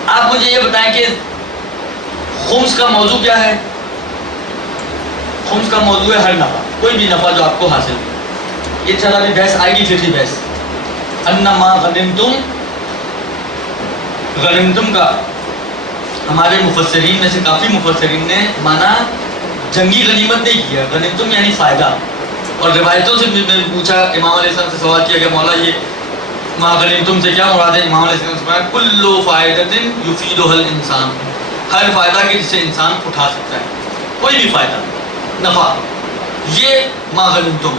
آپ مجھے یہ بتائیں کہ خمس کا موضوع کیا ہے؟ خمس کا موضوع ہے ہر نفع، کوئی بھی نفع جو آپ کو حاصل ہو۔ یہ چلا بھی بحث آئے گی، فقہی بحث، انما غنمتم کا ہمارے مفسرین میں سے کافی مفسرین نے مانا جنگی غنیمت نہیں کیا، غنمتم یعنی فائدہ۔ اور روایتوں سے میں پوچھا، امام علیہ السلام سے سوال کیا کہ مولا یہ ما غنمتم سے کیا مراد ہے؟ امام علیہ السلام سے فرمایا کل فائدۃ یفیدھا الانسان، ہر فائدہ کے جسے انسان اٹھا سکتا ہے، کوئی بھی فائدہ، نفع، یہ ما غنمتم۔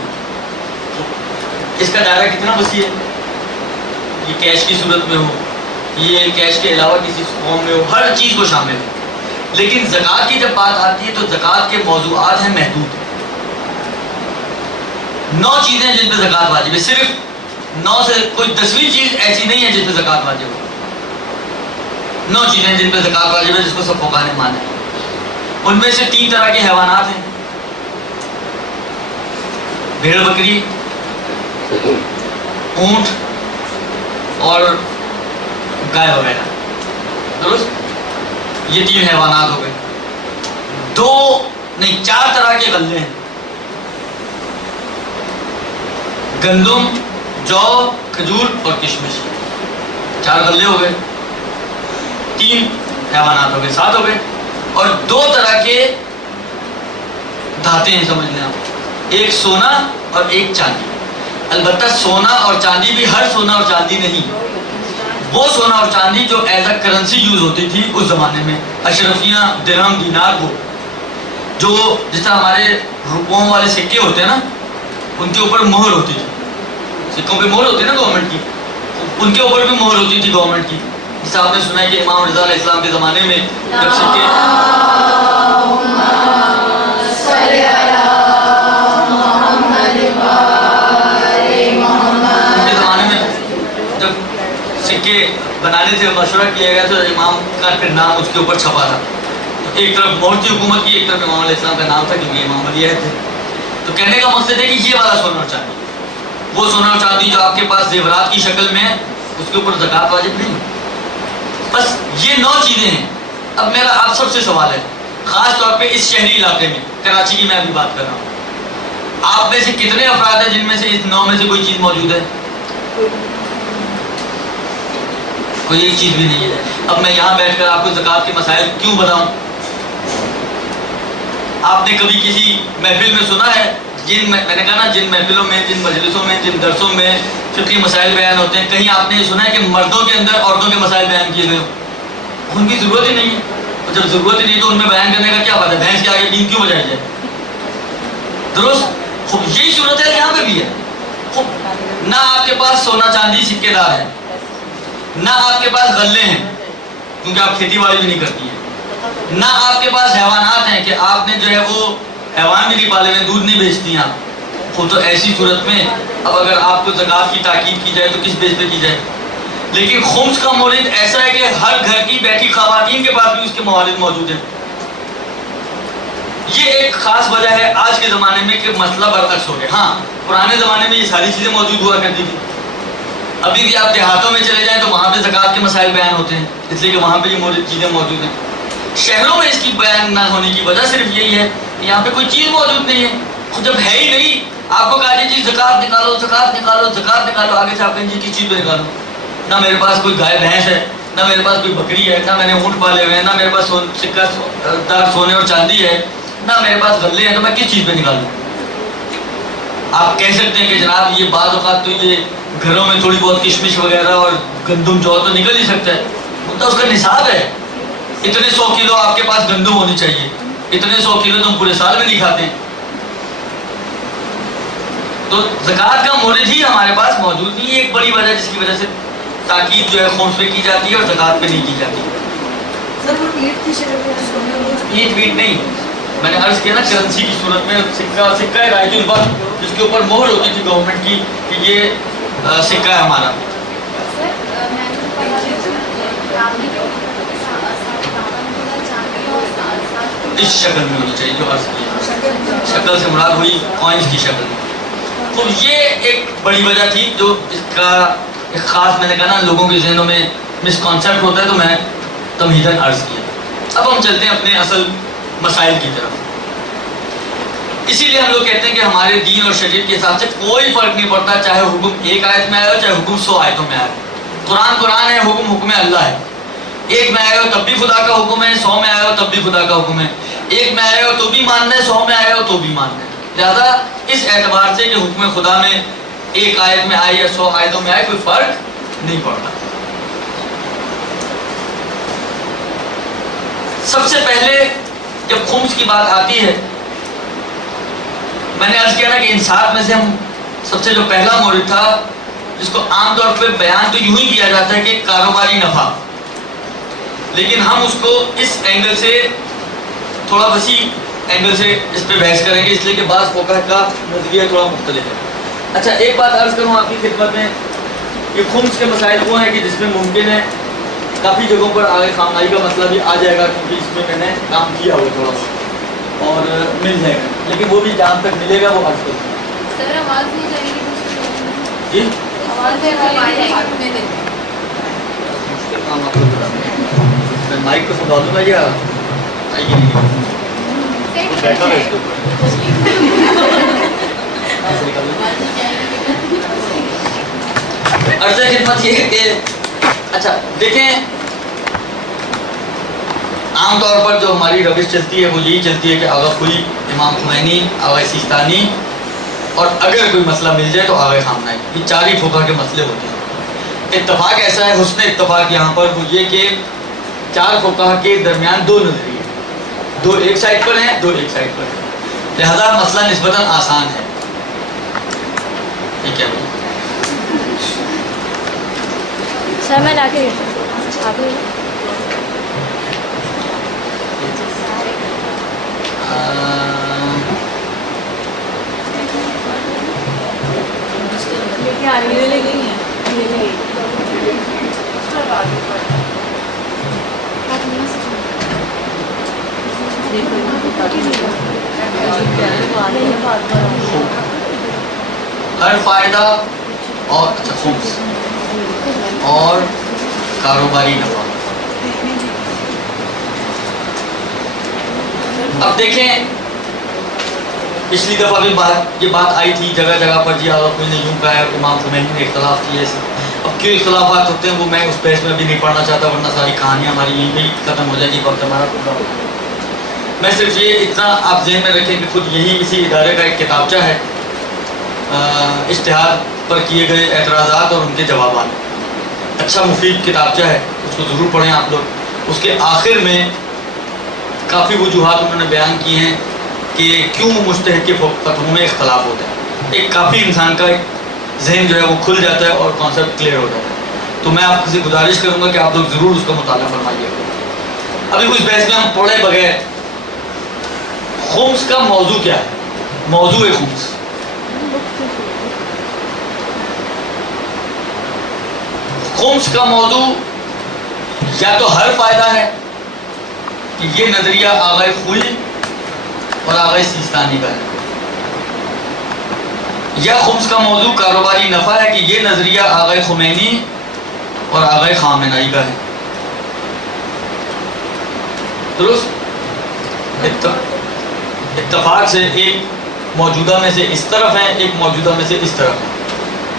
اس کا دائرہ کتنا وسیع ہے، یہ کیش کی صورت میں ہو، یہ کیش کے علاوہ کسی فارم میں ہو، ہر چیز کو شامل ہے۔ لیکن زکوٰۃ کی جب بات آتی ہے تو زکوٰۃ کے موضوعات ہیں محدود، 9 چیزیں جن پہ زکوٰۃ واجب ہے، صرف 9 سے کوئی 10ویں چیز ایسی نہیں ہے جن پہ زکوٰۃ واجب ہو۔ 9 چیزیں جن پہ زکوٰۃ واجب ہے، جس کو سب فقہا نے مانا ہے۔ ان میں سے 3 طرح کے حیوانات ہیں، بھیڑ بکری، اونٹ اور گائے وغیرہ، درست؟ یہ 3 حیوانات ہو گئے۔ 4 طرح کے غلے ہیں، گندم، جو، کھجور اور کشمش، 4 غلے ہو گئے، 3 حیوانات ہو گئے، 7 ہو گئے۔ اور 2 طرح کے دھاتے ہیں، سمجھ لیں آپ، ایک سونا اور ایک چاندی۔ البتہ سونا اور چاندی بھی ہر سونا اور چاندی نہیں، وہ سونا اور چاندی جو ایز اے کرنسی یوز ہوتی تھی اس زمانے میں، اشرفیاں، درہم، دینار، وہ جو جس طرح ہمارے روپوں والے سکے ہوتے ہیں نا، ان کے اوپر مہر ہوتی تھی، سکوں پہ مہر ہوتی ہے نا گورنمنٹ کی، ان کے اوپر بھی مہر ہوتی تھی گورنمنٹ کی۔ جیسے آپ نے سنا ہے کہ امام رضا علیہ السلام کے زمانے میں جب سکے سکے بنانے سے مشورہ کیا گیا تو امام کا پھر نام اس کے اوپر چھپا تھا۔ ایک طرف مہر کی حکومت کی، ایک طرف امام علیہ السلام کا نام تھا، کیونکہ امام علی تھے۔ تو کہنے کا مقصد ہے کہ یہ والا سونا اور چاندی، وہ سونا اور چاندی جو آپ کے پاس زیورات کی شکل میں ہے، اس کے اوپر زکوٰۃ واجب نہیں۔ بس یہ 9 چیزیں ہیں۔ اب میرا آپ سب سے سوال ہے، خاص طور پہ اس شہری علاقے میں، کراچی کی میں ابھی بات کر رہا ہوں، آپ میں سے کتنے افراد ہیں جن میں سے اس 9 میں سے کوئی چیز موجود ہے؟ کوئی ایک چیز بھی نہیں ہے۔ اب میں یہاں بیٹھ کر آپ کو زکوٰۃ کے مسائل کیوں بتاؤں؟ آپ نے کبھی کسی محفل میں سنا ہے، میں نے کہا نا، جن محفلوں میں، جن مجلسوں میں، جن درسوں میں فقہی مسائل بیان ہوتے ہیں، کہیں آپ نے یہ سنا ہے کہ مردوں کے اندر عورتوں کے مسائل بیان کیے گئے ہوں؟ ان کی ضرورت ہی نہیں ہے، اور جب ضرورت ہی نہیں تو ان میں بیان کرنے کا کیا بات ہے؟ بھینس کے آگے بین کیوں بجائی جائے؟ درست؟ خوب یہی صورت ہے، یہاں پہ بھی ہے۔ خوب نہ آپ کے پاس سونا چاندی سکے دار ہے، نہ آپ کے پاس غلے ہیں کیونکہ آپ کھیتی باڑی بھی نہیں کرتی ہیں، نہ آپ کے پاس حیوانات ہیں کہ آپ نے جو ہے وہ حیوان بھی نہیں پالے ہوئے، دودھ نہیں بیچتی ہیں آپ۔ تو ایسی صورت میں اب اگر آپ کو زکوٰۃ کی تاکید کی جائے تو کس بیس پہ کی جائے؟ لیکن خمس کا مورد ایسا ہے کہ ہر گھر کی بیٹھی خواتین کے پاس بھی اس کے موارد موجود ہیں۔ یہ ایک خاص وجہ ہے آج کے زمانے میں کہ مسئلہ برعکس ہو گیا۔ ہاں، پرانے زمانے میں یہ ساری چیزیں موجود ہوا کرتی تھی، ابھی بھی آپ دیہاتوں میں چلے جائیں تو وہاں پہ زکوٰۃ کے مسائل بیان ہوتے ہیں، اس لیے کہ وہاں پہ یہ چیزیں موجود ہیں۔ شہروں میں اس کی بیان نہ ہونے کی وجہ صرف یہی ہے کہ یہاں پہ کوئی چیز موجود نہیں ہے۔ خود جب ہے ہی نہیں، آپ کو کہا جی زکوٰۃ نکالو، زکوٰۃ نکالو، زکوٰۃ نکالو، آگے سے آپ کہیں جی کس چیز پہ نکالو؟ نہ میرے پاس کوئی گائے بھینس ہے، نہ میرے پاس کوئی بکری ہے، نہ میں نے اونٹ پالے ہوئے ہیں، نہ میرے پاس سکہ دار سونے اور چاندی ہے، نہ میرے پاس غلے ہیں، تو میں کس چیز پہ نکالوں؟ آپ کہہ سکتے ہیں کہ جناب یہ بعض اوقات تو یہ گھروں میں تھوڑی بہت کشمش وغیرہ اور گندم جو تو نکل ہی سکتا ہے، مطلب اس کا نصاب ہے، اتنے 100 کلو آپ کے پاس گندم ہونی چاہیے، اتنے 100 کلو تم پورے سال میں نہیں کھاتے ہیں۔ تو زکوٰۃ کا مورد ہی ہمارے پاس موجود نہیں ہے، ایک بڑی وجہ جس کی وجہ سے تاکید جو ہے خمس پہ کی جاتی ہے اور زکوٰۃ پہ نہیں کی جاتی۔ اینٹ ویٹ نہیں، میں نے عرض کیا نا، کرنسی کی صورت میں سکہ رائج الوقت، جس کے اوپر مہر ہوتی تھی گورنمنٹ کی کہ یہ سکہ ہے ہمارا۔ اس شکل میں ہونی چاہیے جو عرض کی، شکل سے مراد ہوئی کوائنز کی شکل میں۔ تو یہ ایک بڑی وجہ تھی جو اس کا ایک خاص، میں نے کہا نا لوگوں کے ذہنوں میں مس کانسیپٹ ہوتا ہے، تو میں تمہیداً عرض کیا۔ اب ہم چلتے ہیں اپنے اصل مسائل کی طرف۔ اسی لیے ہم لوگ کہتے ہیں کہ ہمارے دین اور شریعت کے حساب سے کوئی فرق نہیں پڑتا، چاہے حکم 1 آیت میں آئے ہو، چاہے حکم 100 آیتوں میں آئے ہو۔ قرآن ہے، حکم اللہ ہے۔ 1 میں آئے ہو تب بھی خدا کا حکم ہے، 100 میں آئے ہو تب بھی خدا کا حکم ہے، 1 میں آئے ہو تو بھی ماننا ہے، 100 میں آئے ہو تو بھی ماننا ہے۔ لہذا اس اعتبار سے کہ حکم خدا میں 1 آیت میں آئے یا 100 آیتوں میں آئے، کوئی فرق نہیں پڑتا۔ سب سے پہلے جب خمس کی بات آتی ہے، میں نے عرض کیا نا کہ انصاف میں سے ہم سب سے جو پہلا مورد تھا جس کو عام طور پہ بیان تو یوں ہی کیا جاتا ہے کہ کاروباری نفع، لیکن ہم اس کو اس اینگل سے تھوڑا وسیع اینگل سے اس پہ بحث کریں گے، اس لیے کہ بعض فقہ کا نظریہ تھوڑا مختلف ہے۔ اچھا ایک بات عرض کروں آپ کی خدمت میں، یہ خمس کے مسائل وہ ہیں کہ جس میں ممکن ہے کافی جگہوں پر آگے خامنائی کا مسئلہ بھی آ جائے گا، کیونکہ اس میں میں نے کام کیا ہوا تھوڑا سا اور مل جائے گا، لیکن وہ بھی جہاں تک ملے گا وہ عرض کروں گا۔ سر آواز نہیں جائے گی جی آواز ہے مشکل کام آپ کو بتا دیں، میں مائک کو سنبھال دوں گا یا آئیے نہیں بیٹھا ہے اس کے اوپر عرض خدمت یہ ہے کہ اچھا دیکھیں عام طور پر جو ہماری روش چلتی ہے وہ یہی چلتی ہے کہ آغا خوئی، امام خمینی، آغا سیستانی، اور اگر کوئی مسئلہ مل جائے تو آغا خامنائی، یہ چار ہی فقہ کے مسئلے ہوتے ہیں۔ اتفاق ایسا ہے، حسن اتفاق یہاں پر وہ یہ کہ چار فقہ کے درمیان دو نظریے، دو ایک سائڈ پر ہیں، دو ایک سائڈ پر ہیں، لہذا مسئلہ نسبتاً آسان ہے۔ ٹھیک ہے سر میں لا کے ہر فائدہ اور اچھا خمس اور کاروباری نفع۔ اب دیکھیں پچھلی دفعہ بھی یہ بات آئی تھی جگہ جگہ پر، جی آغا کوئی نے یوں کہا ہے، امام خمینی نے اختلاف کیے ایسے۔ اب کیوں اختلافات ہوتے ہیں وہ میں اس بحث میں بھی نہیں پڑھنا چاہتا، ورنہ ساری کہانیاں ہماری یہیں پہ ختم ہو جائیں گی، وقت ہمارا پورا ہو جائے گا۔ میں صرف یہ اتنا آپ ذہن میں رکھیں کہ خود یہی اسی ادارے کا ایک کتابچہ ہے، اشتہار پر کیے گئے اعتراضات اور ان کے جوابات، اچھا مفید کتابچہ ہے، اس کو ضرور پڑھیں آپ لوگ۔ اس کے آخر میں کافی وجوہات انہوں نے بیان کی ہیں کہ کیوں مجتہد کے فتووں میں اختلاف ہوتا ہے، ایک کافی انسان کا ذہن جو ہے وہ کھل جاتا ہے اور کانسیپٹ کلیئر ہو جاتا ہے۔ تو میں آپ سے گزارش کروں گا کہ آپ لوگ ضرور اس کا مطالعہ فرمائیے گا۔ ابھی اس بحث میں ہم پڑھے بغیر خمس کا موضوع کیا ہے، موضوع خمس خمس کا موضوع یا تو ہر فائدہ ہے کہ یہ نظریہ آغا خوئی اور آغا سیستانی کا ہے، یا خمس کا موضوع کاروباری نفع ہے کہ یہ نظریہ آغا خمینی اور آغا خامنائی کا ہے۔ درست؟ اتفاق سے ایک موجودہ میں سے اس طرف ہے، ایک موجودہ میں سے اس طرف ہے،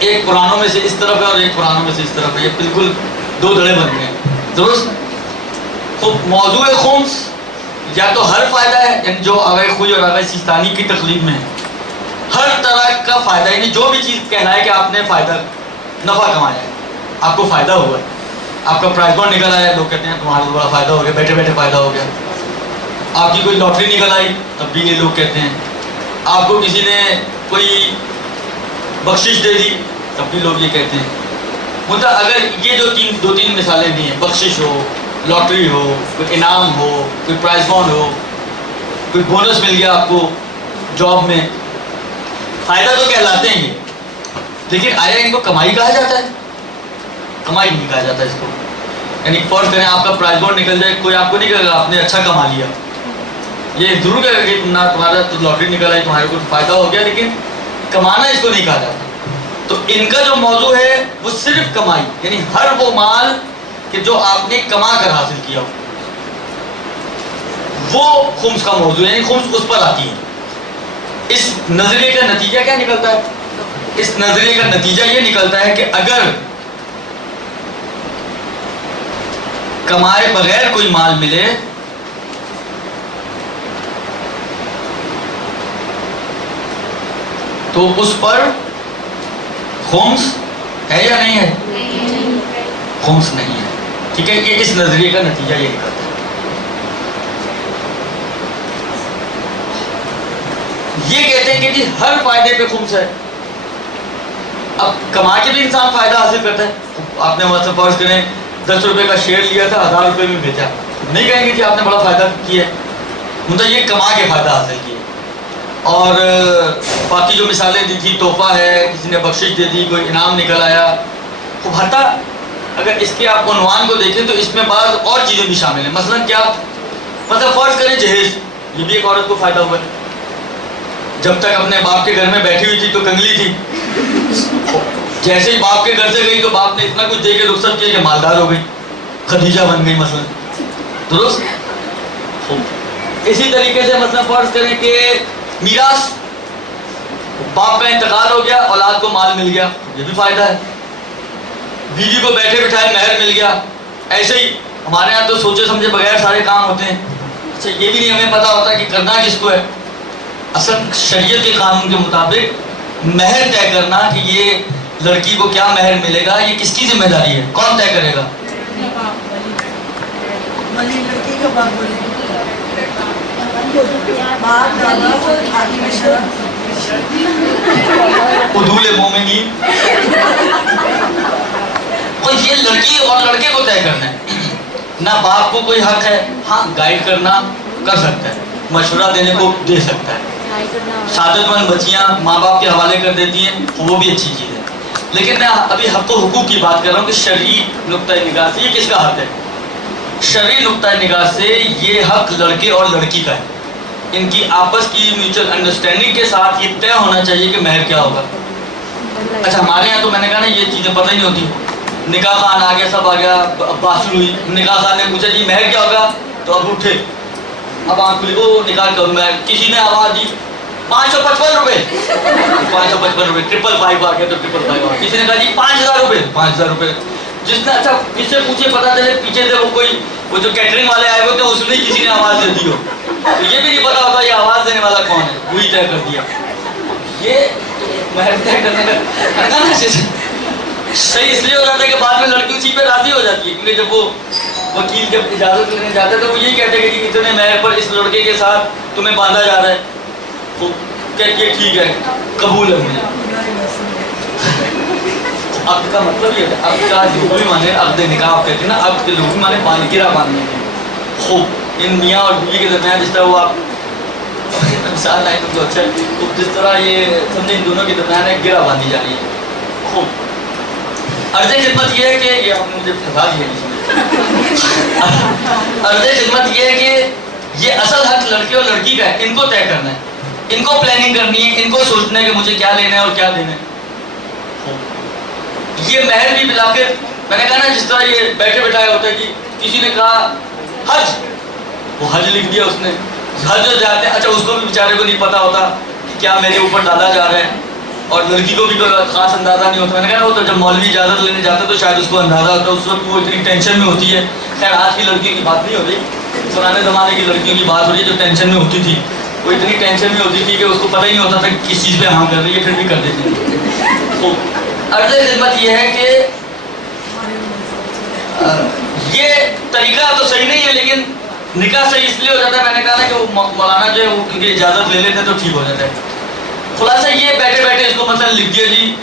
ایک قرآنوں میں سے اس طرف ہے اور ایک قرآنوں میں سے اس طرف ہے، یہ بالکل دو دھڑے بن گئے ہیں۔ درست؟ تو موضوع خمس یا تو ہر فائدہ ہے، یعنی جو آغا خوئی اور آغا سیستانی کی تقلید میں ہے، ہر طرح کا فائدہ، یعنی جو بھی چیز کہلائے کہ آپ نے فائدہ نفع کمایا ہے، آپ کو فائدہ ہوا ہے، آپ کا پرائز بانڈ نکل آیا، لوگ کہتے ہیں تمہارا تو بڑا فائدہ ہو گیا، بیٹھے بیٹھے فائدہ ہو گیا۔ آپ کی کوئی لاٹری نکل آئی تب بھی یہ لوگ کہتے ہیں، آپ کو کسی نے کوئی بخشش دے دی تب بھی لوگ یہ کہتے ہیں۔ مطلب اگر یہ جو دو تین مثالیں دی ہیں، بخشش ہو، لاٹری ہو، کوئی انعام ہو، کوئی پرائز بانڈ ہو، کوئی بونس مل گیا آپ کو جاب میں، فائدہ تو کہلاتے ہیں یہ، لیکن آیا ان کو کمائی کہا جاتا ہے؟ کمائی نہیں کہا جاتا اس کو۔ یعنی فرض کریں آپ کا پرائز بانڈ نکل جائے، کوئی آپ کو نہیں کہے گا آپ نے اچھا کما لیا، یہ ضرور کہے گا کہ تمہارا تو لاٹری نکل آئی، تمہارے کو فائدہ ہو گیا، لیکن کمانا اس کو نہیں کہا جاتا۔ تو ان کا جو موضوع ہے وہ صرف کمائی، یعنی ہر وہ مال کہ جو آپ نے کما کر حاصل کیا ہو، وہ خمس کا موضوع ہے، یعنی خمس اس پر آتی ہے۔ اس نظریے کا نتیجہ کیا نکلتا ہے؟ اس نظریے کا نتیجہ یہ نکلتا ہے کہ اگر کمائے بغیر کوئی مال ملے تو اس پر خمس ہے یا نہیں ہے؟ خمس نہیں ہے، ٹھیک ہے۔ یہ اس نظریے کا نتیجہ یہ نکلتا ہے۔ یہ کہتے ہیں کہ جی ہر فائدے پہ خمس ہے۔ اب کما کے بھی انسان فائدہ حاصل کرتا ہے، آپ نے وہاں سے فرض کریں 10 روپے کا شیئر لیا تھا، 1000 روپے میں بیچا، نہیں کہیں گے کہ آپ نے بڑا فائدہ کیا ہے، مطلب یہ کما کے فائدہ حاصل کیا. اور باقی جو مثالیں دی تھی، تحفہ ہے، کسی نے بخشش دے دی، کوئی انعام نکل آیا. خوب حتیٰ اگر اس کے آپ عنوان کو دیکھیں تو اس میں بعض اور چیزیں بھی شامل ہیں. مثلا کیا، مطلب فرض کریں جہیز، یہ بھی ایک عورت کو فائدہ ہوا ہے. جب تک اپنے باپ کے گھر میں بیٹھی ہوئی تھی تو کنگلی تھی، جیسے ہی باپ کے گھر سے گئی تو باپ نے اتنا کچھ دے کے رخصت کیا کہ مالدار ہو گئی، خدیجہ بن گئی مثلا. درست. اسی طریقے سے مثلا فرض کریں کہ میراث، باپ کا انتقال ہو گیا، اولاد کو مال مل گیا، یہ بھی فائدہ ہے. بیوی کو بیٹھے بٹھائے مہر مل گیا. ایسے ہی ہمارے یہاں تو سوچے سمجھے بغیر سارے کام ہوتے ہیں. اچھا یہ بھی نہیں ہمیں پتا ہوتا کہ کرنا کس کو ہے. اصل شریعت کے قانون کے مطابق مہر طے کرنا کہ یہ لڑکی کو کیا مہر ملے گا، یہ کس کی ذمہ داری ہے؟ کون طے کرے گا؟ عدول مومنین. اور یہ لڑکی اور لڑکے کو طے کرنا ہے. نہ باپ کو کوئی حق ہے، ہاں گائیڈ کرنا کر سکتا ہے، مشورہ دینے کو دے سکتا ہے. سعادت مند بچیاں ماں باپ کے حوالے کر دیتی ہیں، وہ بھی اچھی چیز ہے. لیکن میں ابھی حق و حقوق کی بات کر رہا ہوں کہ شرعی نقطۂ نگاہ سے یہ کس کا حق ہے؟ شرعی نقطۂ نگاہ سے یہ حق لڑکے اور لڑکی کا ہے. ان کی آپس کی میوچل انڈرسٹینڈنگ کے ساتھ یہ طے ہونا چاہیے کہ مہر کیا ہوگا. اچھا ہمارے یہاں تو میں نے کہا نا یہ چیزیں پتہ ہی نہیں ہوتی. نکاح خان آ گیا، سب آ گیا، بات شروع ہوئی، نکاح خان نے پوچھا جی مہر کیا ہوگا، تو اب اٹھے، اب آنکھ کھلی، وہ نکاح کروں میں. کسی نے آواز دی 555 روپے، 555 روپے، 555 آ گیا تو 555 آ گیا. کسی نے کہا جی 5000 روپے، 5000 روپے. جس نے اچھا کس سے پوچھے پتا چلے پیچھے سے وہ کوئی وہ جو کیٹرنگ والے آئے ہوئے تھے اس میں کسی نے آواز دے دی ہو، تو یہ بھی نہیں پتا ہوتا یہ آواز دینے والا کون ہے، وہی طے کر دیا. یہ مہر طے کرنے کا صحیح اس لیے ہو جاتا ہے کہ بعد میں لڑکی اسی پہ راضی ہو جاتی ہے. کیونکہ جب وہ وکیل جب اجازت لینے جاتے ہیں تو وہ یہی کہتے ہیں کہ اتنے مہر پر اس لڑکے کے ساتھ تمہیں باندھا جا رہا ہے. وہ کہتی ہے ٹھیک ہے، قبول ہے مجھے. عقد کا مطلب یہ ہے، عقد کا لغوی معنی عقد نکاح آپ کہتے ہیں نا، عقد کے لغوی معنی باندھگرہ باندھنے کے. خوب ان میاں اور بیوی کے درمیان جس طرح وہ آپ مثال لائیں تو اچھا ہے، تو جس طرح یہ سمجھے ان دونوں کے درمیان ایک گرہ باندھی جا رہی ہے. خوب عرض خدمت یہ ہے کہ یہ آپ نے مجھے پھنسا دیا. عرض خدمت یہ ہے کہ یہ اصل حق لڑکے اور لڑکی کا ہے. ان کو طے کرنا ہے، ان کو پلاننگ کرنی ہے، ان کو سوچنا ہے کہ مجھے کیا لینا ہے اور کیا دینا ہے. یہ مہر بھی بلاخر میں نے کہا نا جس طرح یہ بیٹھے بٹھائے ہوتا ہے کہ کسی نے کہا حج، وہ حج لکھ دیا اس نے. حج جو جاتے ہیں، اچھا اس کو بھی بیچارے کو نہیں پتا ہوتا کہ کیا میرے اوپر ڈالا جا رہا ہے، اور لڑکی کو بھی کوئی خاص اندازہ نہیں ہوتا. میں نے کہا وہ تو جب مولوی اجازت لینے جاتا ہے تو شاید اس کو اندازہ ہوتا ہے، اس وقت وہ اتنی ٹینشن میں ہوتی ہے. خیر آج کی لڑکیوں کی بات نہیں ہو رہی، پرانے زمانے کی لڑکیوں کی بات ہو رہی ہے جو ٹینشن میں ہوتی تھی. وہ اتنی ٹینشن میں ہوتی تھی کہ اس کو پتہ ہی نہیں ہوتا تھا کس چیز پہ ہاں کر رہی ہے، پھر بھی کر دیتی تھی. تو عرض خدمت یہ ہے کہ یہ طریقہ تو صحیح نہیں ہے، لیکن نکاح صحیح اس لیے ہو جاتا ہے. میں نے کہا نا کہ وہ مولانا جو ہے وہ کیونکہ اجازت لے لیتے تو ٹھیک ہو جاتا ہے. خلاصہ یہ بیٹھے بیٹھے اس کو مثلا لکھ دیا جی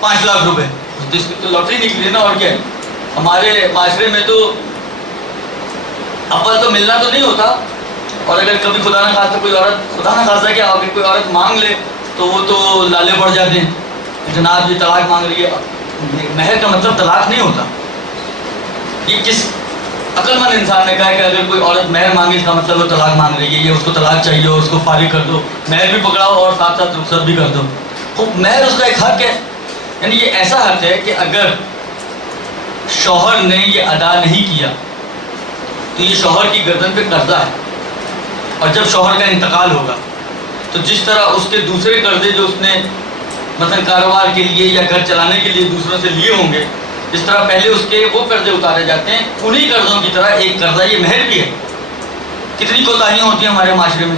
5 لاکھ روپے، اس کی تو لاٹری نکلی نا. اور کیا ہے ہمارے معاشرے میں تو اول تو ملنا تو نہیں ہوتا، اور اگر کبھی خدا نہ خواستہ کوئی عورت، خدا نہ خواستہ کیا اگر کوئی عورت مانگ لے تو وہ تو لالے پڑ جاتے ہیں، جناب یہ طلاق مانگ رہی ہے. مہر کا مطلب طلاق نہیں ہوتا. یہ کس عقل مند انسان نے کہا ہے کہ اگر کوئی عورت مہر مانگے اس کا مطلب وہ طلاق مانگ رہی ہے، یہ اس کو طلاق چاہیے، اس کو فارغ کر دو، مہر بھی پکڑاؤ اور ساتھ ساتھ رخصت بھی کر دو. خوب مہر اس کا ایک حق ہے. یعنی یہ ایسا حق ہے کہ اگر شوہر نے یہ ادا نہیں کیا تو یہ شوہر کی گردن پہ قرضہ ہے. اور جب شوہر کا انتقال ہوگا تو جس طرح اس کے دوسرے قرضے جو اس نے مثلا کاروبار کے لیے یا گھر چلانے کے لیے دوسروں سے لیے ہوں گے، جس طرح پہلے اس کے وہ قرضے اتارے جاتے ہیں، انہی قرضوں کی طرح ایک قرضہ یہ مہر بھی ہے. کتنی کوتاہیاں ہوتی ہیں ہمارے معاشرے میں.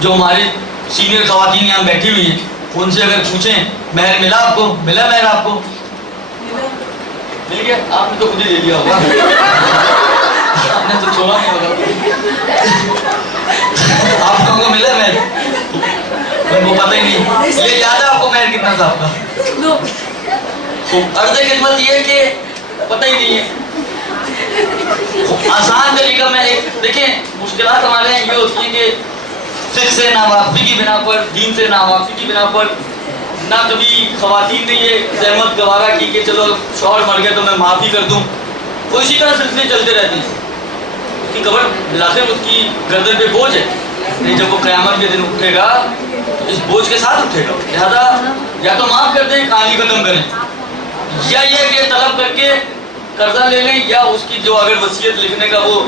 جو ہماری سینئر خواتین یہاں بیٹھی ہوئی ہیں ان سے اگر پوچھیں مہر ملا آپ کو، ملا مہر آپ کو؟ مل گیا؟ آپ نے تو خود ہی لے لیا ہوگا، آپ نے تو چھوڑا نہیں ہوگا. آپ لوگوں کو ملا مہر؟ ان کو پتہ ہی نہیں. یہ یاد ہے آپ کو مہر کتنا تھا آپ کا؟ عرض خدمت یہ ہے کہ پتہ ہی نہیں ہے. آسان طریقہ میں ایک دیکھیں، مشکلات ہمارے یہ ہوتی ہیں کہ فقہ سے ناواقفی کی بنا پر، دین سے ناواقفی کی بنا پر، نہ کبھی خواتین نے یہ زحمت گوارا کی کہ چلو شوہر مر گیا تو میں معافی کر دوں، وہ اسی طرح سلسلے چلتے رہتے ہیں. اس کی قبر بالآخر اس کی گردن پہ بوجھ ہے، نہیں جب وہ قیامت کے دن اٹھے گا تو اس بوجھ کے ساتھ اٹھے گا. لہذا یا تو معاف کر دیں، کہانی ختم کریں، یا یہ کہ طلب کر کے قرضہ لے لیں، یا اس کی جو اگر وصیت لکھنے کا وہ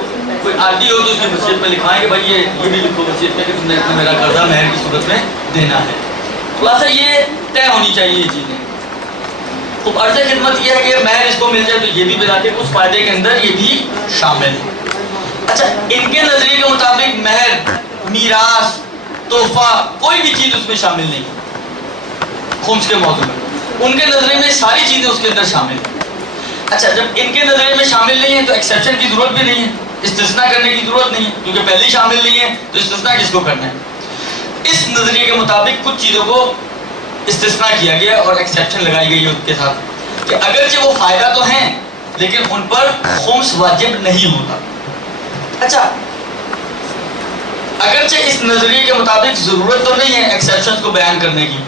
کوئی عادی ہو تو اس کی وصیت میں لکھوائیں کہ بھائی یہ بھی لکھو وصیت میں کہ تم نے میرا قرضہ مہر کی صورت میں دینا ہے. خلاصہ یہ طے ہونی چاہیے یہ چیزیں. تو عرض خدمت یہ ہے کہ مہر اس کو مل جائے تو یہ بھی بتا کے اس فائدے کے اندر یہ بھی شامل ہے. اچھا، ان کے نظریے کے مطابق مہر، میراث، تحفہ، کوئی بھی چیز اس میں شامل نہیں ہے خمس کے موضوع میں. ان کے نظریے میں ساری چیزیں اس کے اندر شامل ہیں. اچھا، جب ان کے نظریے میں شامل نہیں ہے تو ایکسیپشن کی ضرورت بھی نہیں ہے، استثناء کرنے کی ضرورت نہیں ہے، کیونکہ پہلے ہی شامل نہیں ہے تو استثناء کس کو کرنا ہے. اس نظریے کے مطابق کچھ چیزوں کو استثناء کیا گیا اور ایکسیپشن لگائی گئی ہے ان کے ساتھ کہ اگرچہ وہ فائدہ تو ہیں لیکن ان پر خمس واجب نہیں ہوتا. اچھا، اگرچہ اس نظریے کے مطابق ضرورت تو نہیں ہے ایکسیپشنز کو بیان کرنے کی،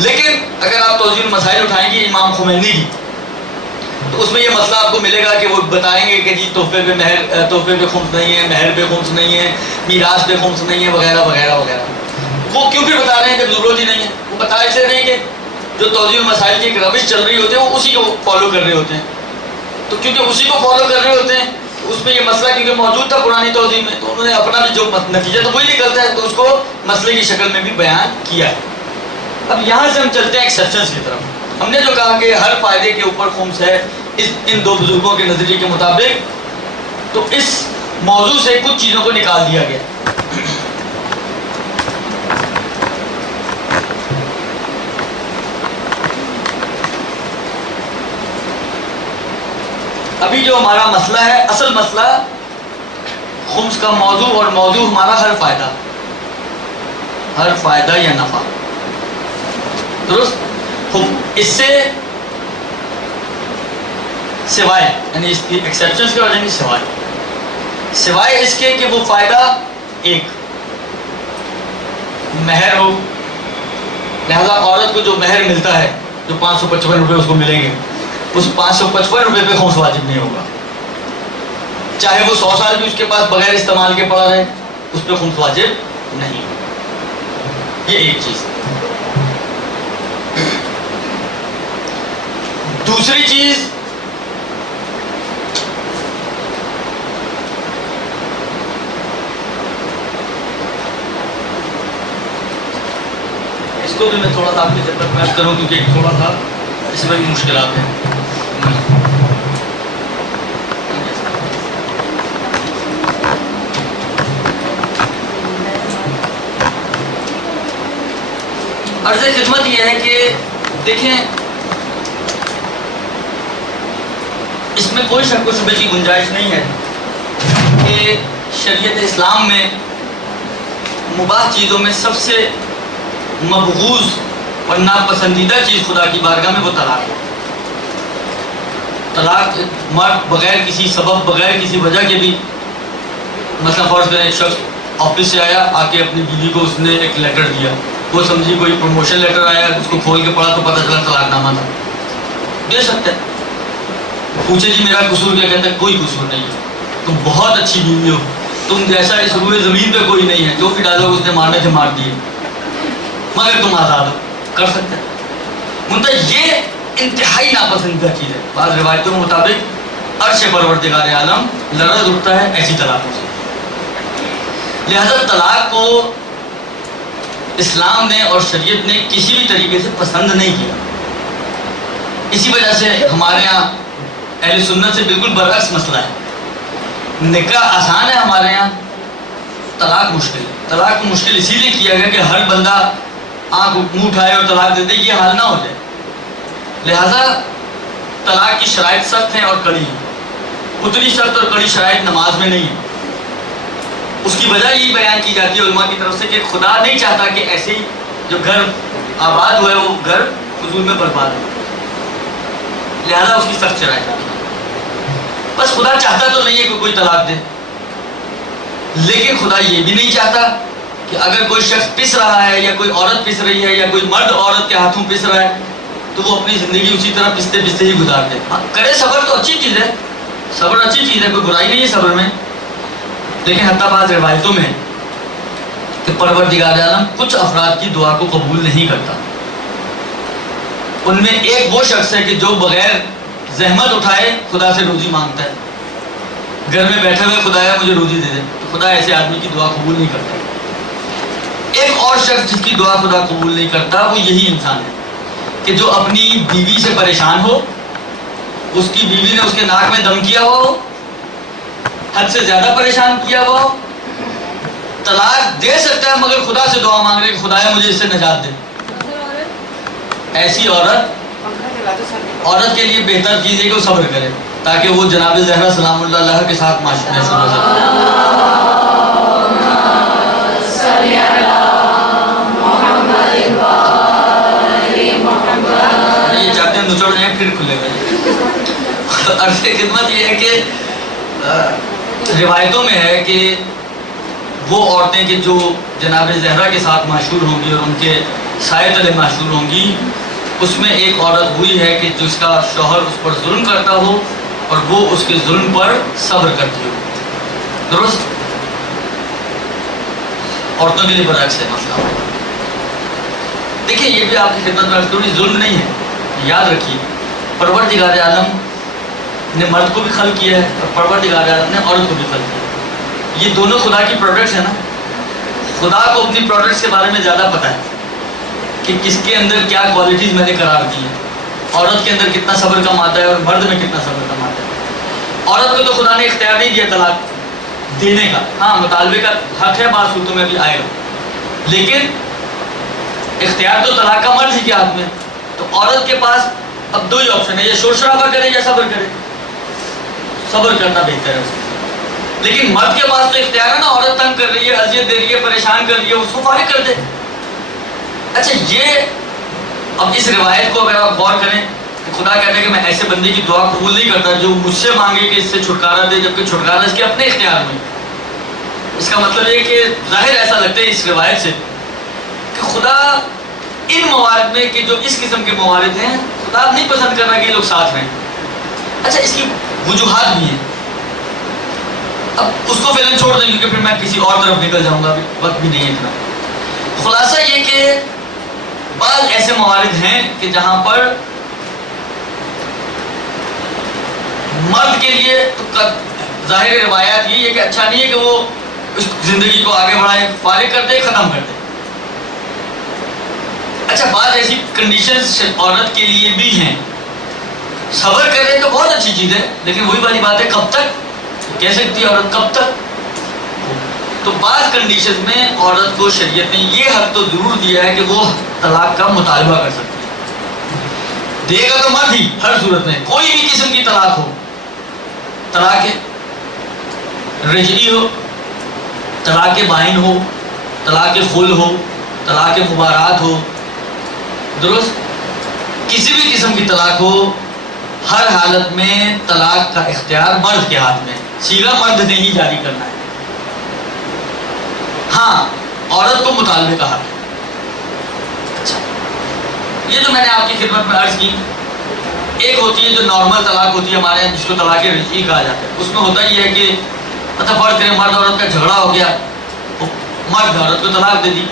لیکن اگر آپ توضیح المسائل اٹھائیں گے امام خمینی کی تو اس میں یہ مسئلہ آپ کو ملے گا کہ وہ بتائیں گے کہ جی تحفے پہ خمس نہیں ہے، مہر پہ خمس نہیں ہے، میراث پہ خمس نہیں ہے، وغیرہ وغیرہ وغیرہ. وہ کیوں پھر بتا رہے ہیں کہ ضرورت ہی نہیں ہے؟ وہ بتا اس لیے نہیں کہ جو توضیح المسائل کی ایک روش چل رہی ہوتی ہے وہ اسی کو فالو کر رہے ہوتے ہیں. تو کیونکہ اسی کو فالو کر رہے ہوتے ہیں اس میں یہ مسئلہ کیونکہ موجود تھا پرانی توضیح میں تو انہوں نے اپنا بھی جو نتیجہ تو وہی نکلتا ہے تو اس کو مسئلے کی شکل میں بھی بیان کیا ہے. اب یہاں سے ہم چلتے ہیں ایکسیپشنز کی طرف. ہم نے جو کہا کہ ہر فائدے کے اوپر خمس ہے ان دو بزرگوں کے نظریے کے مطابق، تو اس موضوع سے کچھ چیزوں کو نکال دیا گیا. ابھی جو ہمارا مسئلہ ہے، اصل مسئلہ خمس کا موضوع، اور موضوع ہمارا ہر فائدہ یا نفع. درست؟ اس سے سوائے، یعنی اس کی ایکسیپشنز کی وجہ نہیں، سوائے اس کے کہ وہ فائدہ ایک مہر ہو. لہذا عورت کو جو مہر ملتا ہے جو 555 روپے اس کو ملیں گے، اس 555 روپے پہ خمس واجب نہیں ہوگا. چاہے وہ 100 سال بھی اس کے پاس بغیر استعمال کے پڑا رہے اس پہ خمس واجب نہیں. یہ ایک چیز. دوسری چیز، اس کو بھی میں تھوڑا سا آپ کی خدمت میں کروں کیونکہ تھوڑا سا اس میں بھی مشکلات ہیں. عرض خدمت یہ ہے کہ دیکھیں اس میں کوئی شک و شبہ کی گنجائش نہیں ہے کہ شریعت اسلام میں مباح چیزوں میں سب سے مبغوض اور ناپسندیدہ چیز خدا کی بارگاہ میں وہ طلاق ہے. طلاق مرد بغیر کسی سبب، بغیر کسی وجہ کے بھی، مثلا فرض کریں ایک شخص آفس سے آیا، آ کے اپنی بیوی کو اس نے ایک لیٹر دیا، وہ سمجھی کوئی پروموشن لیٹر آیا، اس کو کھول کے پڑھا تو پتہ چلا طلاق نامہ تھا. دے سکتے ہیں. پوچھے جی میرا قصور کیا؟ کہتا ہے کوئی قصور نہیں ہے، تم بہت اچھی بیوی ہو، تم جیسا اس روئے زمین پہ کوئی نہیں ہے، جو بھی ڈالو اس نے مارنے سے مار دیے، مگر تم آزاد ہو. کر سکتے ہیں. مطلب یہ انتہائی ناپسندیدہ چیز ہے. بعض روایتوں کے مطابق عرش پروردگار عالم لرز اٹھتا ہے ایسی طلاقوں سے. لہذا طلاق کو اسلام نے اور شریعت نے کسی بھی طریقے سے پسند نہیں کیا. اسی وجہ سے ہمارے یہاں اہل سنت سے بالکل برعکس مسئلہ ہے. نکاح آسان ہے ہمارے یہاں، طلاق مشکل ہے. طلاق کو مشکل اسی لیے کیا گیا کہ ہر بندہ آنکھ منہ اٹھائے اور طلاق دیتے یہ حال نہ ہو جائے. لہذا طلاق کی شرائط سخت ہیں اور کڑی ہیں. اتنی سخت اور کڑی شرائط نماز میں نہیں ہے. اس کی وجہ یہی بیان کی جاتی ہے علماء کی طرف سے کہ خدا نہیں چاہتا کہ ایسے ہی جو گھر آباد ہوئے وہ گھر فضول میں برباد ہو. لہذا اس کی سخت شرائط ہے. بس خدا چاہتا تو نہیں ہے کہ کوئی طلاق دے، لیکن خدا یہ بھی نہیں چاہتا کہ اگر کوئی شخص پس رہا ہے یا کوئی عورت پس رہی ہے یا کوئی مرد عورت کے ہاتھوں پس رہا ہے تو وہ اپنی زندگی اسی طرح پستے پستے ہی گزار دے. ہاں کرے صبر تو اچھی چیز ہے، صبر اچھی چیز ہے، کوئی برائی نہیں ہے صبر میں، لیکن حتیٰ بعض روایتوں میں کہ پروردگار عالم کچھ افراد کی دعا کو قبول نہیں کرتا. ان میں ایک وہ شخص ہے کہ جو بغیر زحمت اٹھائے خدا سے روزی مانگتا ہے. گھر میں بیٹھے ہوئے خدایا مجھے روزی دے دے، تو خدا ایسے آدمی کی دعا قبول نہیں کرتا. ایک اور شخص جس کی دعا خدا قبول نہیں کرتا وہ یہی انسان ہے کہ جو اپنی بیوی سے پریشان ہو، اس کی بیوی نے اس کے ناک میں دم کیا ہوا ہو، حد سے زیادہ پریشان کیا ہوا ہو، طلاق دے سکتا ہے مگر خدا سے دعا مانگ رہے کہ خدایا مجھے اس سے نجات دے. ایسی عورت کے لیے بہتر چیز ہے کہ وہ صبر کرے تاکہ وہ جناب زہرا سلام اللہ علیہ کے ساتھ محشور ہو سکے. یہ چاہتے ہیں نچوڑ جائیں پھر کھلے گا. عرض خدمت یہ ہے کہ روایتوں میں ہے کہ وہ عورتیں کہ جو جناب زہرا کے ساتھ محشور ہوں گی اور ان کے سائے تلے محشور ہوں گی، اس میں ایک عورت ہوئی ہے کہ جس کا شوہر اس پر ظلم کرتا ہو اور وہ اس کے ظلم پر صبر کرتی ہو. درست؟ عورتوں کے لیے برعکس ہے مسئلہ. دیکھیں یہ بھی آپ کی خدمت میں عرض کروں، ظلم نہیں ہے. یاد رکھیے پروردگار عالم نے مرد کو بھی خلق کیا ہے اور پروردگار عالم نے عورت کو بھی خلق کیا ہے. یہ دونوں خدا کی پروڈکٹس ہیں نا. خدا کو اپنی پروڈکٹس کے بارے میں زیادہ پتہ ہے کہ کس کے اندر کیا کوالٹیز میں نے قرار دی ہیں. عورت کے اندر کتنا صبر کا مادہ ہے اور مرد میں کتنا صبر کا مادہ ہے. عورت کو تو خدا نے اختیار نہیں دیا طلاق دینے کا، ہاں مطالبے کا حق ہے، بعض صورتوں میں بھی آئے گا، لیکن اختیار تو طلاق کا مرد ہی کے ہاتھ میں. تو عورت کے پاس اب دو ہی آپشن ہے، یا شور شرابہ کرے یا صبر کرے. صبر کرنا بہتر ہے اس کو. لیکن مرد کے پاس تو اختیار ہے نا، عورت تنگ کر رہی ہے، اذیت دے رہی ہے، پریشان کر رہی ہے، اس کو فارغ کر دے. اچھا یہ اب اس روایت کو اگر آپ غور کریں کہ خدا کہتے ہیں کہ میں ایسے بندے کی دعا قبول نہیں کرتا جو مجھ سے مانگے کہ اس سے چھٹکارا دے، جبکہ چھٹکارا اس کے اپنے اختیار میں. اس کا مطلب یہ کہ ظاہر ایسا لگتا ہے اس روایت سے کہ خدا ان موارد میں کہ جو اس قسم کے موارد ہیں خدا نہیں پسند کر رہا کہ یہ لوگ ساتھ رہیں. اچھا اس کی وجوہات بھی ہیں، اب اس کو فعلاً چھوڑ دیں کیونکہ پھر میں کسی اور طرف نکل جاؤں گا، وقت بھی نہیں ہے اتنا. خلاصہ یہ کہ بعض ایسے موارد ہیں کہ جہاں پر مرد کے لیے ظاہر روایات یہ ہے کہ اچھا نہیں ہے کہ وہ اس زندگی کو آگے بڑھائے، فارغ کر دے، ختم کر دے. اچھا بعض ایسی کنڈیشنز عورت کے لیے بھی ہیں. صبر کرے تو بہت اچھی چیز ہے، لیکن وہی والی بات ہے کب تک کہہ سکتی ہے عورت، کب تک. تو بعض کنڈیشنز میں عورت کو شریعت نے یہ حق تو ضرور دیا ہے کہ وہ طلاق کا مطالبہ کر سکتی ہے. دے گا تو مرد ہی ہر صورت میں، کوئی بھی قسم کی طلاق ہو، طلاق رجعی ہو، طلاق بائن ہو، طلاق خل ہو، طلاق مبارات ہو، درست کسی بھی قسم کی طلاق ہو، ہر حالت میں طلاق کا اختیار مرد کے ہاتھ میں. صیغہ مرد نے ہی جاری کرنا ہے. ہاں عورت کو مطالبے کا حق ہے. اچھا یہ جو میں نے آپ کی خدمت میں عرض کی، ایک ہوتی ہے جو نارمل طلاق ہوتی ہے ہمارے یہاں جس کو طلاق رجعی کہا جاتا ہے. اس میں ہوتا یہ ہے کہ مطلب فرض کریں مرد عورت کا جھگڑا ہو گیا، مرد عورت کو طلاق دے دی،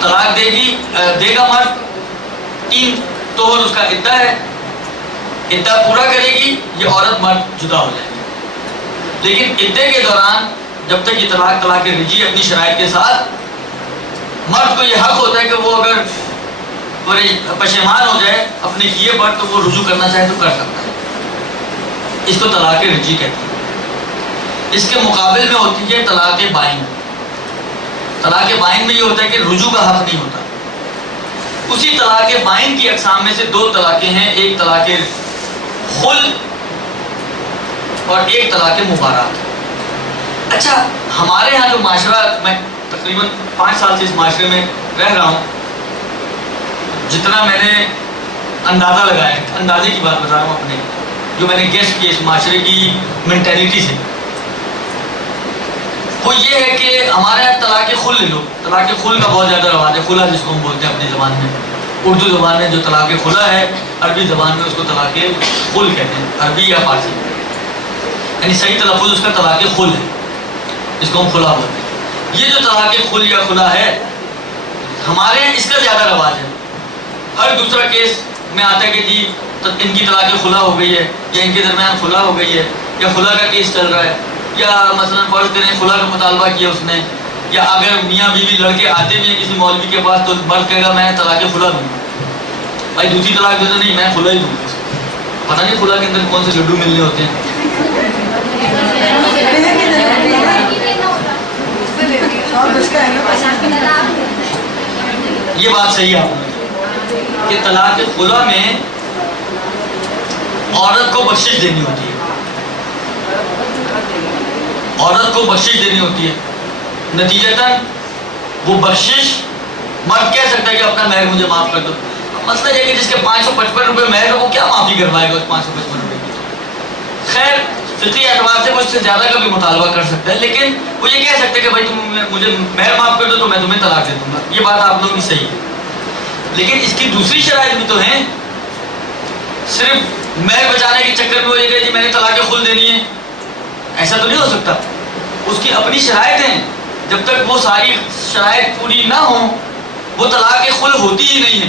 طلاق دے گا مرد، 3 توہر اس کا عدہ ہے، عدہ پورا کرے گی یہ عورت مرد جدا ہو جائے گی. لیکن عدے کے دوران جب تک یہ طلاق رجعی اپنی شرائط کے ساتھ، مرد کو یہ حق ہوتا ہے کہ وہ اگر پشیمان ہو جائے اپنے کیے پر تو وہ رجوع کرنا چاہے تو کر سکتا ہے. اس کو طلاق رجعی کہتے ہیں. اس کے مقابل میں ہوتی ہے طلاق بائن. طلاق بائن میں یہ ہوتا ہے کہ رجوع کا حق نہیں ہوتا. اسی طلاق بائن کی اقسام میں سے 2 طلاقیں ہیں، ایک طلاق خل اور ایک طلاق مبارات. اچھا ہمارے ہاں جو معاشرہ، میں تقریباً 5 سال سے اس معاشرے میں رہ رہا ہوں، جتنا میں نے اندازہ لگایا، اندازے کی بات بتا رہا ہوں اپنے، جو میں نے گیس کیا اس معاشرے کی مینٹیلٹی سے، وہ یہ ہے کہ ہمارے یہاں طلاق خل لے لو، طلاق خل کا بہت زیادہ رواج ہے، خلا جس کو ہم بولتے ہیں اپنی زبان میں، اردو زبان میں جو طلاق خلا ہے، عربی زبان میں اس کو طلاق خل کہتے ہیں، عربی یا فارسی، یعنی صحیح تلفظ اس کا طلاق خل ہے، جس کو ہم خلا بولتے ہیں۔ یہ جو طلاق خل یا خلا ہے ہمارے یہاں اس کا زیادہ رواج ہے۔ ہر دوسرا کیس میں آتا ہے کہ جی ان کی طلاق خلا ہو گئی ہے، یا ان کے درمیان خلا ہو گئی ہے، یا خلا کا کیس چل رہا ہے، یا مثلا فرض کریں خلا کا مطالبہ کیا اس نے، یا اگر میاں بیوی لڑکے آتے بھی ہیں کسی مولوی کے پاس تو مرد کہے گا میں طلاق خلا دوں گا، بھائی دوسری طلاق دے تو نہیں، میں خلا ہی دوں گا۔ پتہ نہیں خلا کے اندر کون سے لڈو ملنے ہوتے ہیں۔ یہ بات صحیح ہے کہ طلاق خلا میں عورت کو بخشش دینی ہوتی ہے، عورت کو بخشش دینی ہوتی ہے، نتیجتاً وہ بخشش مرد کہہ سکتا ہے کہ اپنا مہر مجھے معاف کر دو، مسئلہ یہ کہ جس کے 555 روپے مہر ہے وہ کیا معافی کروائے گا اس 555 روپے کی؟ خیر فطری اعتبار سے وہ اس سے زیادہ کا بھی مطالبہ کر سکتا ہے، لیکن وہ یہ کہہ سکتا ہے کہ بھائی تم مجھے مہر معاف کر دو تو میں تمہیں طلاق دے دوں گا۔ یہ بات آپ لوگوں کی صحیح ہے، لیکن اس کی دوسری شرائط بھی تو ہیں۔ صرف مہر بچانے کے چکر میں وہ یہ کہ جی میں نے طلاق خل دینی ہے، ایسا تو نہیں ہو سکتا۔ اس کی اپنی شرائط ہیں، جب تک وہ ساری شرائط پوری نہ ہوں وہ طلاق خل ہوتی ہی نہیں ہے۔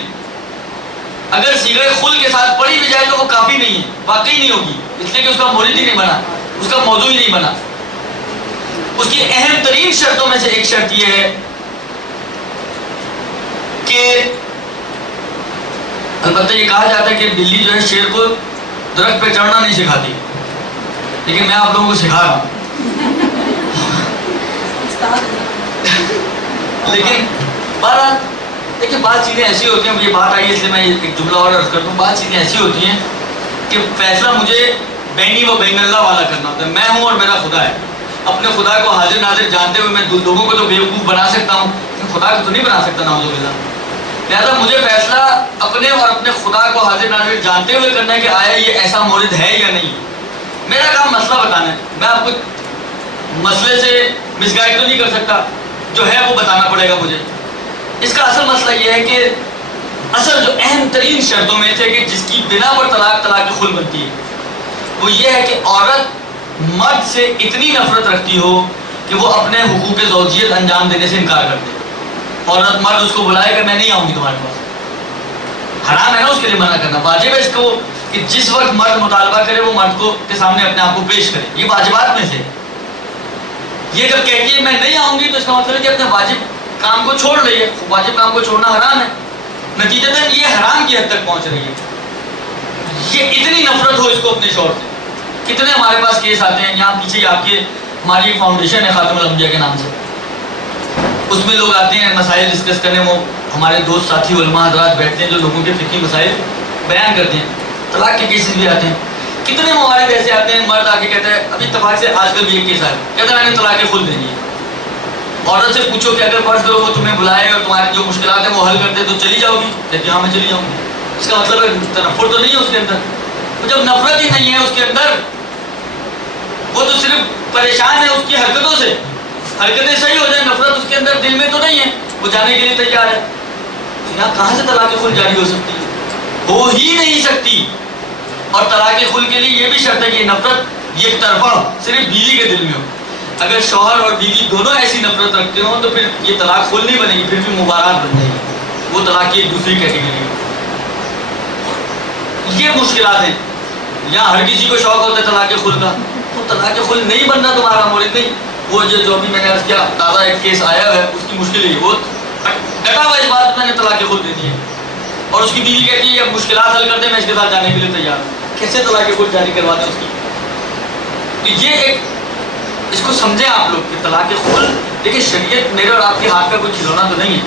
اگر صیغہ خل کے ساتھ پڑھی بھی جائے تو وہ کافی نہیں ہے، واقعی نہیں ہوگی، اس لیے کہ اس کا مورد ہی نہیں بنا، اس کا موضوع ہی نہیں بنا۔ اس کی اہم ترین شرطوں میں سے ایک شرط یہ ہے کہ البتہ یہ کہا جاتا ہے کہ بلی جو ہے شیر کو درخت پہ چڑھنا نہیں سکھاتی، لیکن میں آپ لوگوں کو سکھا رہا ہوں۔ لیکن بہرحال دیکھیں بعض چیزیں ایسی ہوتی ہیں، یہ بات آئی اس لیے میں ایک جملہ اور عرض کرتا ہوں، بعض چیزیں ایسی ہوتی ہیں کہ فیصلہ مجھے بینی و بین اللہ والا کرنا ہوتا ہے، میں ہوں اور میرا خدا ہے۔ اپنے خدا کو حاضر ناظر جانتے ہوئے میں لوگوں کو تو بیوقوف بنا سکتا ہوں، خدا کو تو نہیں بنا سکتا نعوذ باللہ۔ لہٰذا مجھے فیصلہ اپنے اور اپنے خدا کو حاضر ناظر جانتے ہوئے کرنا ہے کہ آیا یہ ایسا مورد ہے یا نہیں۔ میرا کام مسئلہ بتانا ہے، میں آپ کو مسئلے سے مس گائیڈ تو نہیں کر سکتا، جو ہے وہ بتانا پڑے گا مجھے۔ اس کا اصل مسئلہ یہ ہے کہ اصل جو اہم ترین شرطوں میں سے کہ جس کی بنا پر طلاق خل بنتی ہے وہ یہ ہے کہ عورت مرد سے اتنی نفرت رکھتی ہو کہ وہ اپنے حقوق زوجیت انجام دینے سے انکار کر دے۔ عورت مرد اس کو بلائے کہ میں نہیں آؤں گی تمہارے پاس، حرام ہے نا اس کے لیے منع کرنا، واجب ہے اس کو کہ جس وقت مرد مطالبہ کرے وہ مرد کو کے سامنے اپنے آپ کو پیش کرے، یہ واجبات میں سے۔ یہ جب کہتی ہے میں نہیں آؤں گی تو اس کا مطلب ہے کہ اپنے واجب کام کو چھوڑ رہی ہے، واجب کام کو چھوڑنا حرام ہے، نتیجتاً یہ حرام کی حد تک پہنچ رہی ہے۔ یہ اتنی نفرت ہو اس کو اپنے شوہر سے، کتنے ہمارے پاس کیس آتے ہیں، یہاں پیچھے آپ کے ہماری ایک فاؤنڈیشن ہے خاتم الانبیاء کے نام سے، اس میں لوگ آتے ہیں مسائل ڈسکس کرنے، وہ ہمارے دوست ساتھی علماء حضرات بیٹھتے ہیں جو لوگوں کے فقہی مسائل بیان کرتے ہیں، طلاق کے کیسز بھی آتے ہیں، کتنے موارد ایسے آتے ہیں مرد آ کے کہتا ہے، ابھی اتفاق سے آج کل بھی ایک کیس آیا، کہتا ہے میں نے طلاق خل دینی ہے۔ عورت سے پوچھو کہ اگر فرض کرو وہ تمہیں بلائے اور تمہاری جو مشکلات ہیں وہ حل کر دے تو چلی جاؤ گی؟ کہتی ہاں میں چلی جاؤں گی۔ اس کا مطلب ہے تنفر تو نہیں ہے اس کے اندر، وہ جب نفرت ہی نہیں ہے اس کے اندر، وہ تو صرف پریشان ہے اس کی حرکتوں سے، حرکتیں صحیح ہو جائیں، نفرت اس کے اندر دل میں تو نہیں ہے، وہ جانے کے لیے تیار ہے، یہاں کہاں سے طلاق خل جاری ہو سکتی ہے؟ ہو ہی نہیں سکتی۔ اور طلاق خل کے لیے یہ بھی شرط ہے کہ نفرت یک طرفہ صرف بیوی کے دل میں ہو۔ اگر شوہر اور بیوی دونوں ایسی نفرت رکھتے ہوں تو پھر یہ طلاق خل نہیں بنے گی، پھر بھی مبارات بن جائے گی، وہ طلاق کی ایک دوسری کیٹیگری ہے۔ یہ مشکلات ہیں، یہاں ہر کسی کو شوق ہوتا ہے طلاق خل کا، تو طلاق خل نہیں بننا تمہارا مورد نہیں۔ وہ جو ابھی میں نے عرض کیا تازہ ایک کیس آیا ہے، اس کی مشکل ہے، وہ ڈٹا ہوا اس بات میں نے طلاق خل دے دی ہے، اور اس کی بیوی کہتی ہے اب مشکلات حل کر دیں، میں اس کے ساتھ جانے کے لیے تیار ہوں۔ کیسے طلاق خل جاری کروا دیں اس کی؟ تو یہ ایک اس کو سمجھیں آپ لوگ کہ طلاق خل، دیکھیں شریعت میرے اور آپ کے ہاتھ کا کوئی کھلونا تو نہیں ہے،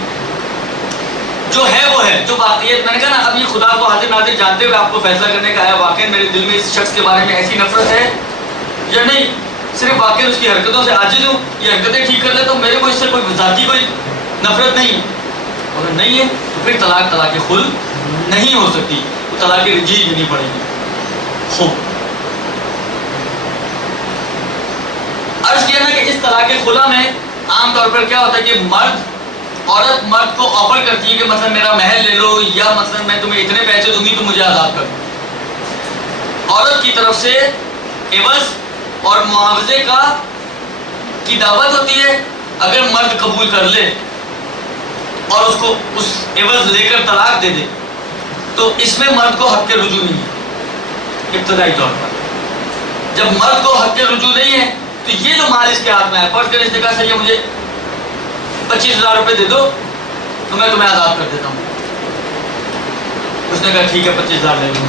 جو ہے وہ ہے، جو واقعیت میں نے کہا نا ابھی خدا کو حاضر ناظر جانتے ہوئے آپ کو فیصلہ کرنے کا آیا واقعی میرے دل میں اس شخص کے بارے میں ایسی نفرت ہے یا نہیں، صرف واقعی اس کی حرکتوں سے عاجز ہوں، یہ حرکتیں ٹھیک کر لے تو میرے کو اس سے کوئی ذاتی کوئی نفرت نہیں ہے، اگر نہیں ہے تو پھر طلاق خل نہیں ہو سکتی، تو طلاق رجیع دینی پڑے گی۔ خوب عرض کیا نا کہ اس طلاق خلا میں عام طور پر کیا ہوتا ہے کہ عورت مرد کو آفر کرتی ہے کہ مثلا میرا مہر لے لو، یا مثلا میں تمہیں اتنے پیسے دوں گی تو مجھے آزاد کر دو۔ عورت کی طرف سے عوض اور معاوضے کی دعوت ہوتی ہے۔ اگر مرد قبول کر لے اور اس کو اس عوض لے کر طلاق دے دے تو اس میں مرد کو حق رجوع نہیں ہے ابتدائی طور پر۔ جب مرد کو حق رجوع نہیں ہے تو یہ جو مال اس کے ہاتھ میں ہے، فرض کریں اس نے کہا صحیح ہے مجھے 25,000 روپے دے دو تو میں تمہیں آزاد کر دیتا ہوں۔ اس نے کہا ٹھیک ہے 25,000 لے لوں،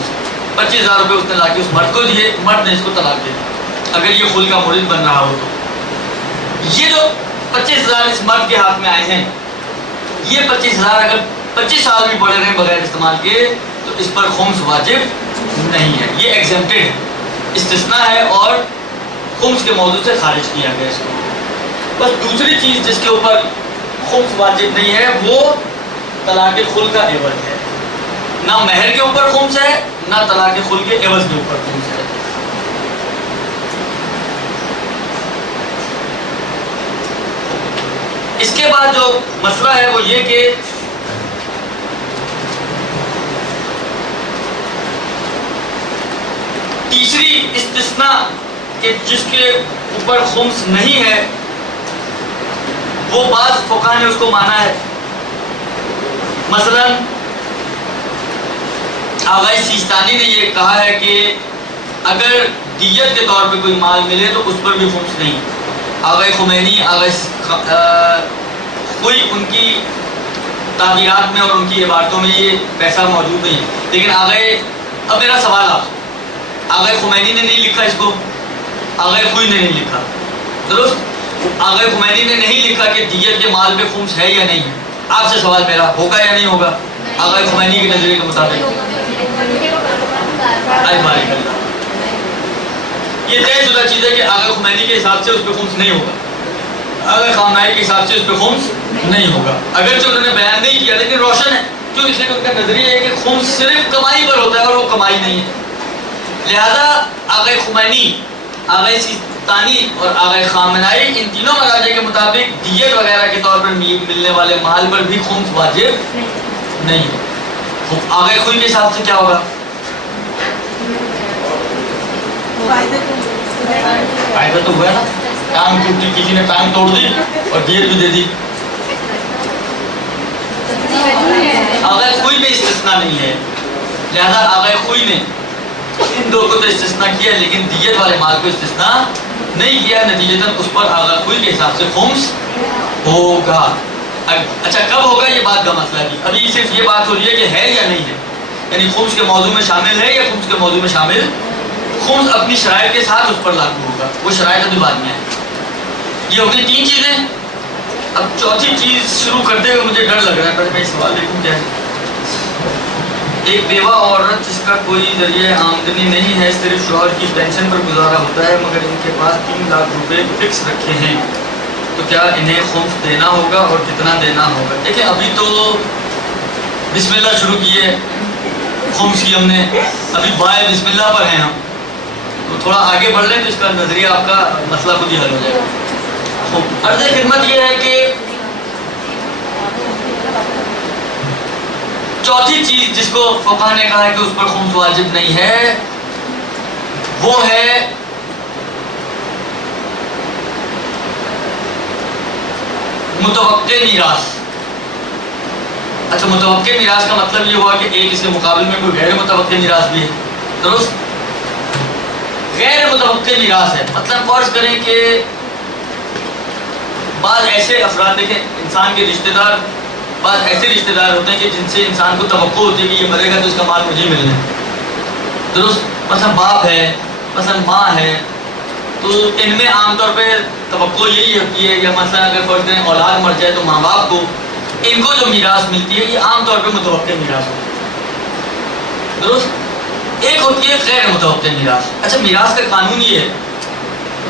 25,000 روپے اس نے لا کے اس مرد کو دیے، مرد نے اس کو طلاق دے دیا اگر یہ خل کا مورد بن رہا ہو تو۔ یہ جو 25,000 اس مرد کے ہاتھ میں آئے ہیں، یہ 25,000 اگر 25 سال بھی پڑے رہے بغیر استعمال کے تو اس پر خمس واجب نہیں ہے، یہ ایگزمپٹڈ ہے، استثناء ہے اور خمس کے موضوع سے خارج کیا گیا اس کو۔ بس دوسری چیز جس کے اوپر خمس واجب نہیں ہے وہ طلاق خل کا عوض ہے۔ نہ مہر کے اوپر خمس ہے، نہ طلاق خل کے عوض کے اوپر خمس ہے۔ اس کے بعد جو مسئلہ ہے وہ یہ کہ تیسری استثناء کہ جس کے اوپر خمس نہیں ہے، وہ بعض فقہا نے اس کو مانا ہے۔ مثلا آغا سیستانی نے یہ کہا ہے کہ اگر دیت کے طور پہ کوئی مال ملے تو اس پر بھی خمس نہیں۔ آغا خمینی، کوئی ان کی تعبیرات میں اور ان کی عبارتوں میں یہ پیسہ موجود نہیں ہے، لیکن اب میرا سوال آغا خمینی نے نہیں لکھا اس کو، آغا خوئی نے نہیں لکھا، درست؟ آغا خمینی نے نہیں لکھا کہ دیت کے مال پہ خمس ہے یا نہیں ہے۔ آپ سے سوال میرا، ہوگا یا نہیں ہوگا آغا خمینی کے نظریے کے مطابق؟ یہ طے شدہ چیز ہے کہ آغا خمینی کے حساب سے اس پہ خمس نہیں ہوگا، آغا خامنائی کے حساب سے اس پہ خمس نہیں ہوگا، اگرچہ انہوں نے بیان نہیں کیا لیکن روشن ہے، کیوں؟ اس لیے کہ ان کا نظریہ ہے کہ خمس صرف کمائی پر ہوتا ہے اور وہ کمائی نہیں ہے۔ لہذا آغا خمینی، آغا سیستانی اور آغا خامنائی ان تینوں مراجع کے مطابق دیت وغیرہ کے طور پر ملنے والے مال پر بھی خمس واجب نہیں ہے۔ آغا خوئی کے حساب سے کیا ہوگا؟ فائدہ تو ہوا نا، ٹانگ ٹوٹی، کسی نے ٹانگ توڑ دی اور دیت بھی دے دی۔ آغا خوئی میں استثناء نہیں ہے، لہذا آغا خوئی نے ان دو کو تو استثناء کیا لیکن دیت والے مال کو استثناء نہیں کیا، نتیجتاً اس پر آغا خوئی کے حساب سے خمس ہوگا۔ اچھا کب ہوگا یہ بات کا مسئلہ نہیں، ابھی صرف یہ بات ہو رہی ہے کہ ہے یا نہیں ہے، یعنی خمس کے موضوع میں شامل ہے یا خمس کے موضوع میں شامل، خمس اپنی شرائط کے ساتھ اس پر لاگو ہوگا، وہ شرائط ابھی بعد میں ہے۔ یہ ہو گئی تین چیزیں۔ اب چوتھی چیز شروع کرتے ہوئے مجھے ڈر لگ رہا ہے، پہلے میں سوال دیکھوں کیا ہے۔ ایک بیوہ عورت جس کا کوئی ذریعہ آمدنی نہیں ہے، صرف شوہر کی پینشن پر گزارا ہوتا ہے، مگر ان کے پاس 3 لاکھ روپے فکس رکھے ہیں، تو کیا انہیں خمس دینا ہوگا اور کتنا دینا ہوگا؟ دیکھیں ابھی تو بسم اللہ شروع کیے، خمس کی ہم نے، ابھی بائے بسم اللہ پر ہیں ہم، تو تھوڑا آگے بڑھ لیں تو اس کا نظریہ آپ کا مسئلہ خود ہی حل ہو جائے گا۔ عرض خدمت یہ ہے کہ چوتھی چیز جس کو فقہ نے کہا ہے کہ اس پر خمس واجب نہیں ہے وہ ہے متوقع میراث۔ اچھا متوقع میراث کا مطلب یہ ہوا کہ ایک اس کے مقابل میں کوئی غیر متوقع میراث بھی ہے، درست؟ غیر متوقع میراث ہے، مطلب فرض کریں کہ بعض ایسے افراد، دیکھیں انسان کے رشتہ دار، بعض ایسے رشتہ دار ہوتے ہیں کہ جن سے انسان کو توقع ہوتی ہے کہ یہ مرے گا تو اس کا مال مجھے ملنا ہے، درست؟ مثلا باپ ہے، مثلا ماں ہے، تو ان میں عام طور پہ توقع یہی ہوتی ہے، یا مثلا اگر فرض کریں اولاد مر جائے تو ماں باپ کو ان کو جو میراث ملتی ہے یہ عام طور پہ متوقع میراث ہوتی ہے، درست؟ ایک ہوتی ہے غیر متوقع میراث۔ اچھا میراث کا قانون یہ ہے،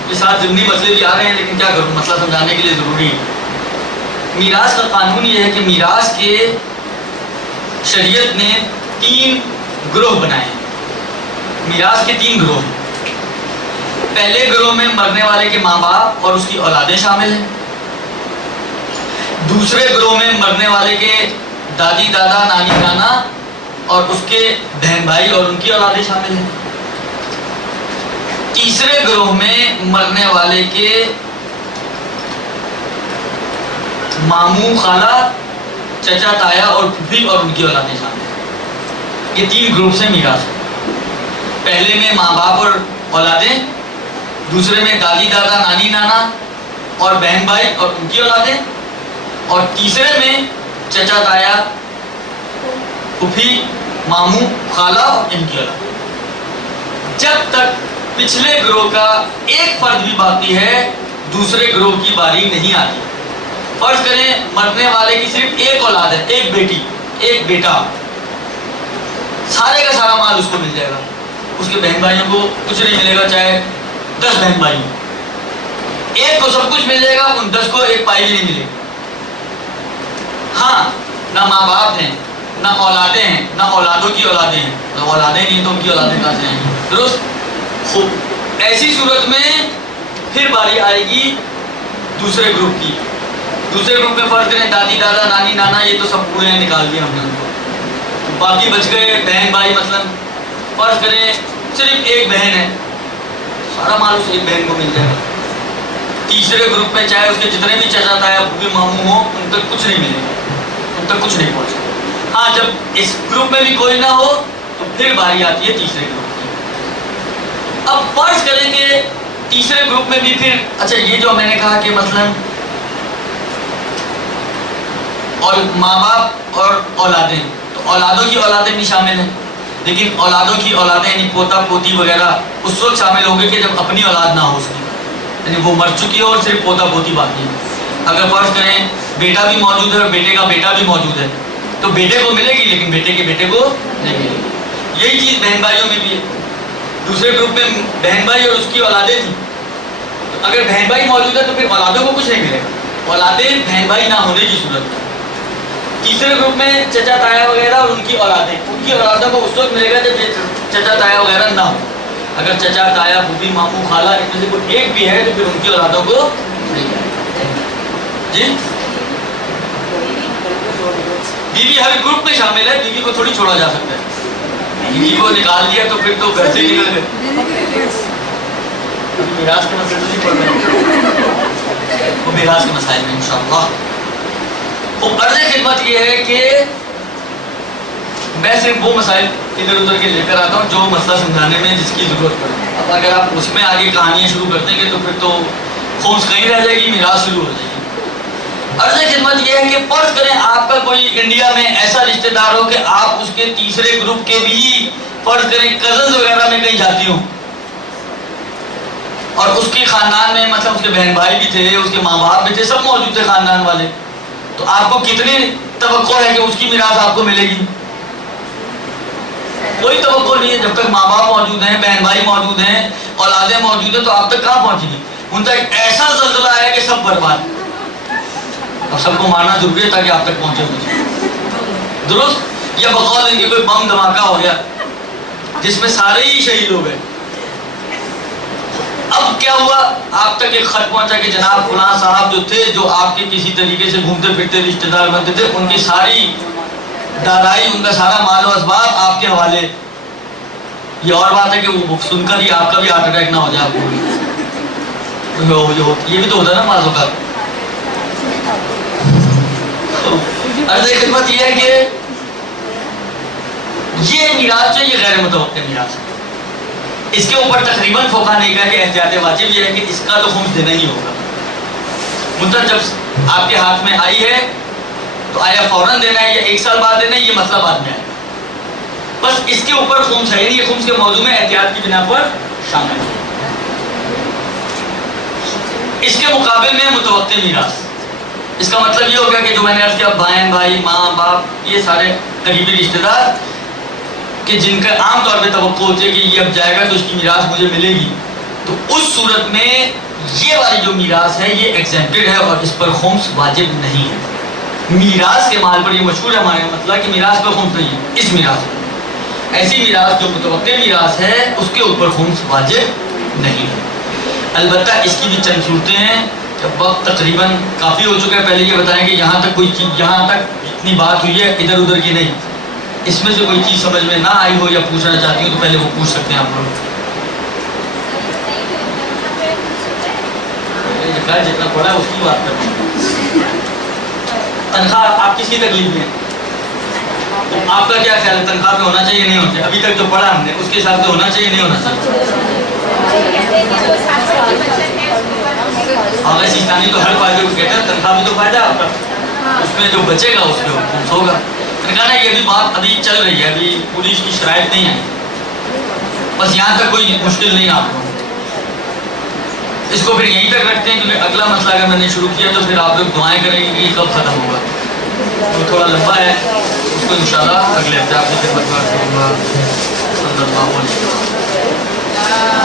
یہ ساتھ ضمنی مسئلے بھی آ رہے ہیں لیکن کیا کروں، مسئلہ سمجھانے کے لیے ضروری ہے۔ میراث کا قانون یہ ہے کہ میراث کے شریعت نے 3 گروہ بنائے ہیں، میراث کے 3 گروہ ہیں۔ پہلے گروہ میں مرنے والے کے ماں باپ اور اس کی اولادیں شامل ہیں. دوسرے گروہ میں مرنے والے کے دادی دادا نانی نانا اور اس کے بہن بھائی اور ان کی اولادیں شامل ہیں. تیسرے گروہ میں مرنے والے کے ماموں خالہ چچا تایا اور پھوپھی اور ان کی اولادیں شامل ہیں. یہ 3 گروپ سے میراث ہے. پہلے میں ماں باپ اور اولادیں، دوسرے میں دادی دادا نانی نانا اور بہن بھائی اور ان کی اولادیں، اور تیسرے میں چچا تایا پھوپھی ماموں خالہ اور ان کی اولادیں. جب تک پچھلے گروہ کا ایک فرد بھی باقی ہے دوسرے گروہ کی باری نہیں آتی. فرض کریں مرنے والے کی صرف ایک اولاد ہے، ایک بیٹی ایک بیٹا، سارے کا سارا مال اس کو مل جائے گا. اس کے بہن بھائیوں کو کچھ نہیں ملے گا، چاہے 10 بہن بھائی ہوں. ایک کو سب کچھ مل جائے گا، ان 10 کو ایک پائی بھی نہیں ملے گی. ہاں، نہ ماں باپ ہیں، نہ اولادیں ہیں، نہ اولادوں کی اولادیں ہیں. تو اولادیں نہیں تو ان کی اولادیں کہاں سے آئیں گی؟ درست. خوب. ایسی صورت میں پھر باری آئے گی دوسرے گروپ کی. دوسرے گروپ میں فرض کریں دادی دادا نانی نانا، یہ تو سب پورے نکال دیا ہم نے ان کو. باقی بچ گئے بہن بھائی. مثلا فرض کریں صرف ایک بہن ہے، سارا مال اس ایک بہن کو مل جائے گا. تیسرے گروپ میں چاہے اس کے جتنے بھی چچا تایا پھوپھی ماموں ہوں، ان تک کچھ نہیں ملے گا، ان تک کچھ نہیں پہنچے گا. ہاں، جب اس گروپ میں بھی کوئی نہ ہو تو پھر باری آتی ہے تیسرے گروپ کی. اب فرض کریں کہ تیسرے گروپ میں بھی پھر اچھا، یہ جو میں نے کہا کہ مثلا اور ماں باپ اور اولادیں، تو اولادوں کی اولادیں بھی شامل ہیں. لیکن اولادوں کی اولادیں یعنی پوتا پوتی وغیرہ اس وقت شامل ہوں گے کہ جب اپنی اولاد نہ ہو اس کی، یعنی وہ مر چکی ہے اور صرف پوتا پوتی باقی ہے. اگر فرض کریں بیٹا بھی موجود ہے اور بیٹے کا بیٹا بھی موجود ہے تو بیٹے کو ملے گی لیکن بیٹے کے بیٹے کو نہیں ملے گی. یہی چیز بہن بھائیوں میں بھی ہے. دوسرے گروپ میں بہن بھائی اور اس کی اولادیں تھیں. اگر بہن بھائی موجود ہے تو پھر اولادوں کو کچھ نہیں ملے گا، اولادیں بہن بھائی نہ ہونے کی صورت میں. تیسرے گروپ میں چچا تایا وغیرہ اور ان کی اولادوں کو اس وقت ملے گا جب چچا تایا وغیرہ نہ ہو. اگر چچا تایا پھوپھی ماموں خالہ ان میں سے کوئی ایک بھی ہے تو پھر ان کی اولادوں کو ملے گا. جی، بیوی ہر گروپ میں شامل ہے، بیوی کو تھوڑی چھوڑا جا سکتا ہے. بیوی کو نکال دیا تو پھر تو گھر سے نکل گئے. میراث کے مسئلے نہیں پڑھ رہے، وہ میراث کے مسائل میں انشاءاللہ. عرض خدمت یہ ہے کہ میں صرف وہ مسائل ادھر ادھر کے لے کر آتا ہوں جو مسئلہ سمجھانے میں جس کی ضرورت پڑے. اب اگر آپ اس میں آگے کہانیاں شروع کر دیں گے تو پھر تو خمس کہیں رہ جائے گی، میراث شروع ہو جائے گی. عرض خدمت یہ ہے کہ فرض کریں آپ کا کوئی انڈیا میں ایسا رشتہ دار ہو کہ آپ اس کے تیسرے گروپ کے بھی فرض کریں کزنز وغیرہ میں کہیں جاتی ہوں اور اس کے خاندان میں مثلا اس کے بہن بھائی بھی تھے، اس کے ماں باپ بھی تھے، سب موجود تھے خاندان والے. تو آپ کو کتنی توقع ہے کہ اس کی میراث آپ کو ملے گی؟ کوئی توقع نہیں ہے. جب تک ماں باپ موجود ہیں، بہن بھائی موجود ہیں، اولادیں موجود ہیں تو آپ تک کہاں پہنچے گی؟ ان تک ایسا زلزلہ ہے کہ سب برباد. اب سب کو مارنا ضروری ہے تاکہ آپ تک پہنچے کچھ. درست. یا بقول ان کی کوئی بم دھماکہ ہو گیا جس میں سارے ہی شہید ہو گئے. اب کیا ہوا؟ آپ تک ایک خط پہنچا کہ جناب فلاں صاحب جو تھے، جو آپ کے کسی طریقے سے گھومتے پھرتے رشتہ دار بنتے تھے، ان کی ساری دارائی، ان کا سارا مال و اسباب آپ کے حوالے. یہ اور بات ہے کہ وہ سن کر ہی آپ کا بھی ہارٹ اٹیک نہ ہو جائے. آپ کو یہ بھی تو ہوتا ہے نا بعض اوقات. عرض خدمت یہ ہے کہ یہ میراث جو یہ غیر متوقع میراث ہے، اس کے اوپر تقریباً فقہا نے کہا کہ احتیاط واجب یہ ہے کہ اس کا تو خمس دینا ہی ہوگا. مدت جب آپ کے ہاتھ میں آئی ہے تو آیا فوراً دینا ہے یا 1 سال بعد دینا ہے، یہ مسئلہ بعد میں آئے. بس اس کے اوپر خمس ہے نہیں، یہ خمس کے موضوع میں احتیاط کی بنا پر شامل ہے. اس کے مقابل میں متوقع میراث، اس کا مطلب یہ ہوگا کہ جو میں نے عرض کیا بہن بھائی ماں باپ یہ سارے قریبی رشتہ دار کہ جن کا عام طور پہ توقع ہوتی ہے کہ یہ اب جائے گا تو اس کی میراث مجھے ملے گی، تو اس صورت میں یہ والی جو میراث ہے یہ ایگزیمپٹڈ ہے اور اس پر خمس واجب نہیں ہے. میراث کے مال پر یہ مشہور ہے ہمارے مطلب کہ میراث پر خمس نہیں ہے. اس میراث پر ایسی میراث جو متوقع میراث ہے اس کے اوپر خمس واجب نہیں ہے. البتہ اس کی بھی چند صورتیں ہیں کہ وقت تقریباً کافی ہو چکا ہے. پہلے یہ بتائیں کہ یہاں تک کوئی چیز، یہاں تک اتنی بات ہوئی ہے، ادھر ادھر کی نہیں. اس میں سے کوئی چیز سمجھ میں نہ آئی ہو یا پوچھنا چاہتی ہوں تو پہلے وہ پوچھ سکتے ہیں آپ لوگ. جتنا پڑھا ہے اس کی بات کرتے ہیں. تنخواہ آپ کس کی تکلیف میں؟ تو آپ کا کیا خیال ہے تنخواہ پہ ہونا چاہیے نہیں ہونا چاہیے؟ ابھی تک جو پڑھا ہم نے اس کے حساب سے ہونا چاہیے نہیں ہونا چاہیے؟ آغا سیستانی تو ہر فائدے کو کہتا ہے تنخواہ بھی تو فائدہ ہے آپ کا، اس میں جو بچے گا اس پہ حکم ہوگا. کہنا یہ بھی بات ابھی چل رہی ہے، ابھی پوری اس کی شرائط نہیں ہے، بس یہاں تک کوئی مشکل نہیں آپ کو. اس کو پھر یہیں تک رکھتے ہیں کیونکہ اگلا مسئلہ اگر میں نے شروع کیا تو پھر آپ لوگ دعائیں کریں گے کہ یہ کب ختم ہوگا. وہ تھوڑا لمبا ہے، اس کو انشاءاللہ اگلے ہفتے آپ کی خدمت میں کروں گا. صلی اللہ علیہ وسلم.